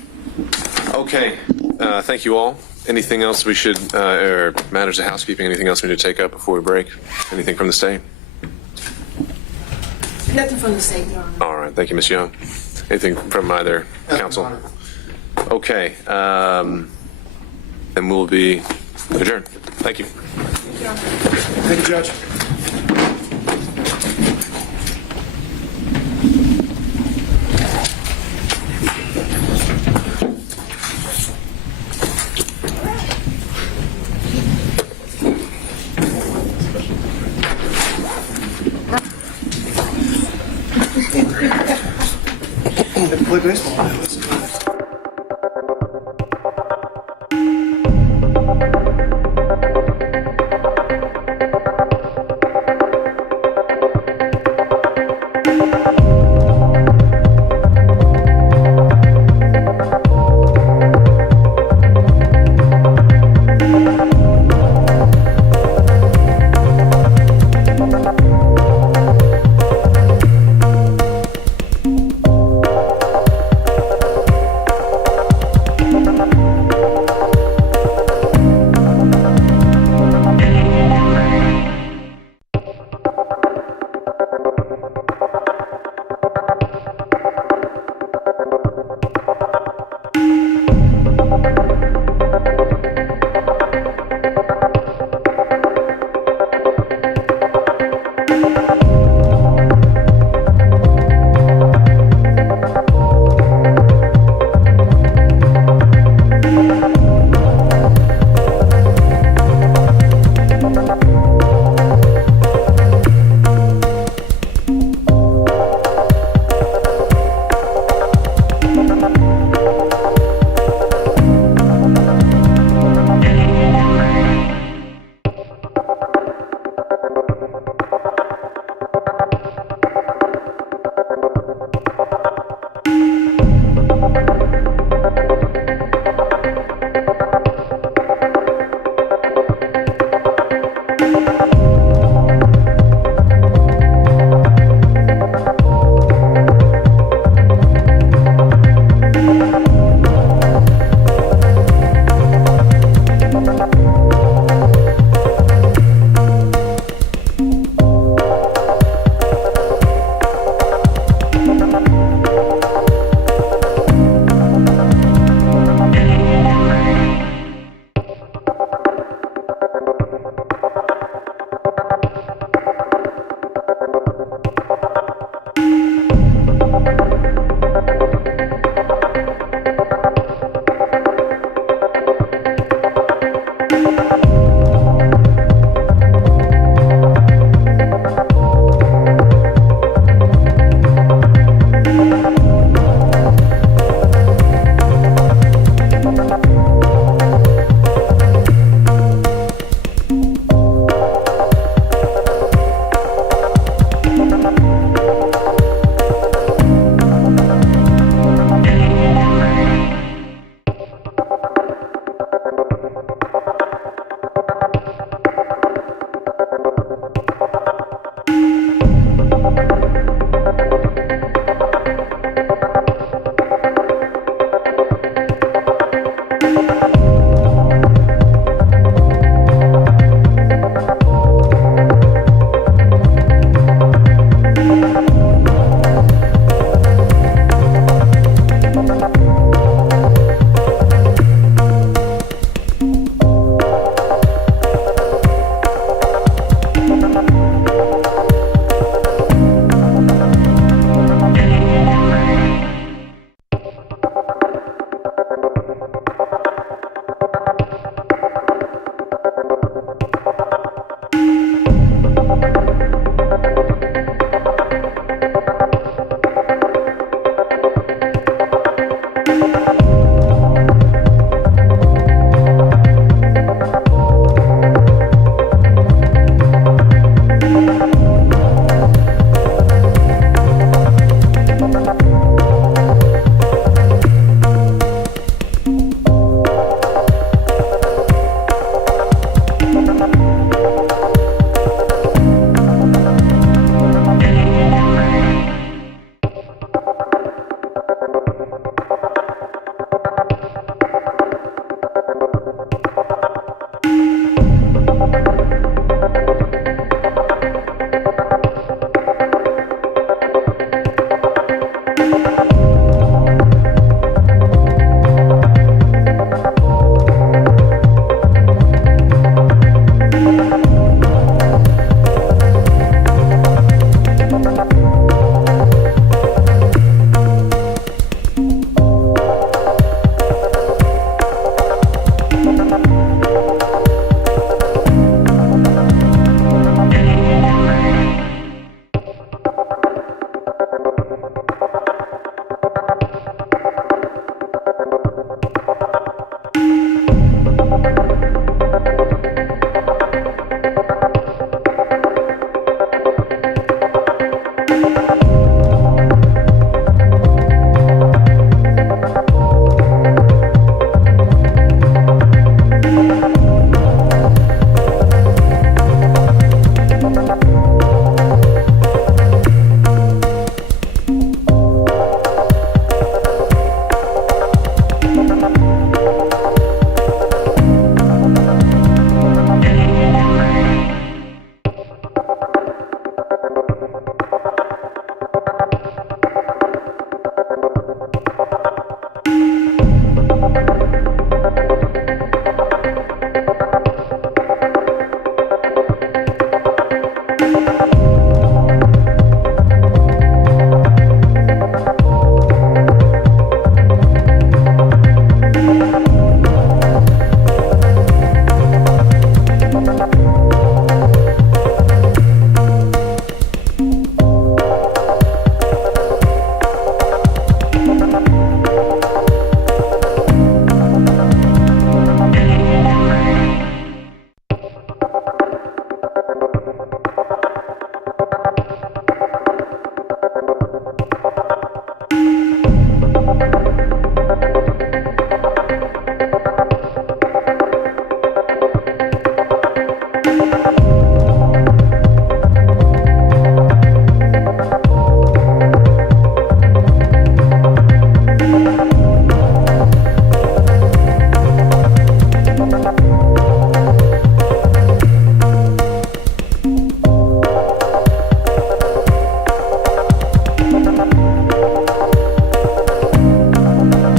Okay. Thank you all. Anything else we should, or matters of housekeeping, anything else we need to take up before we break? Anything from the state? Nothing from the state, Your Honor. All right. Thank you, Ms. Young. Anything from either counsel? Okay. Then we'll be adjourned. Thank you. Thank you, Judge. Play baseball.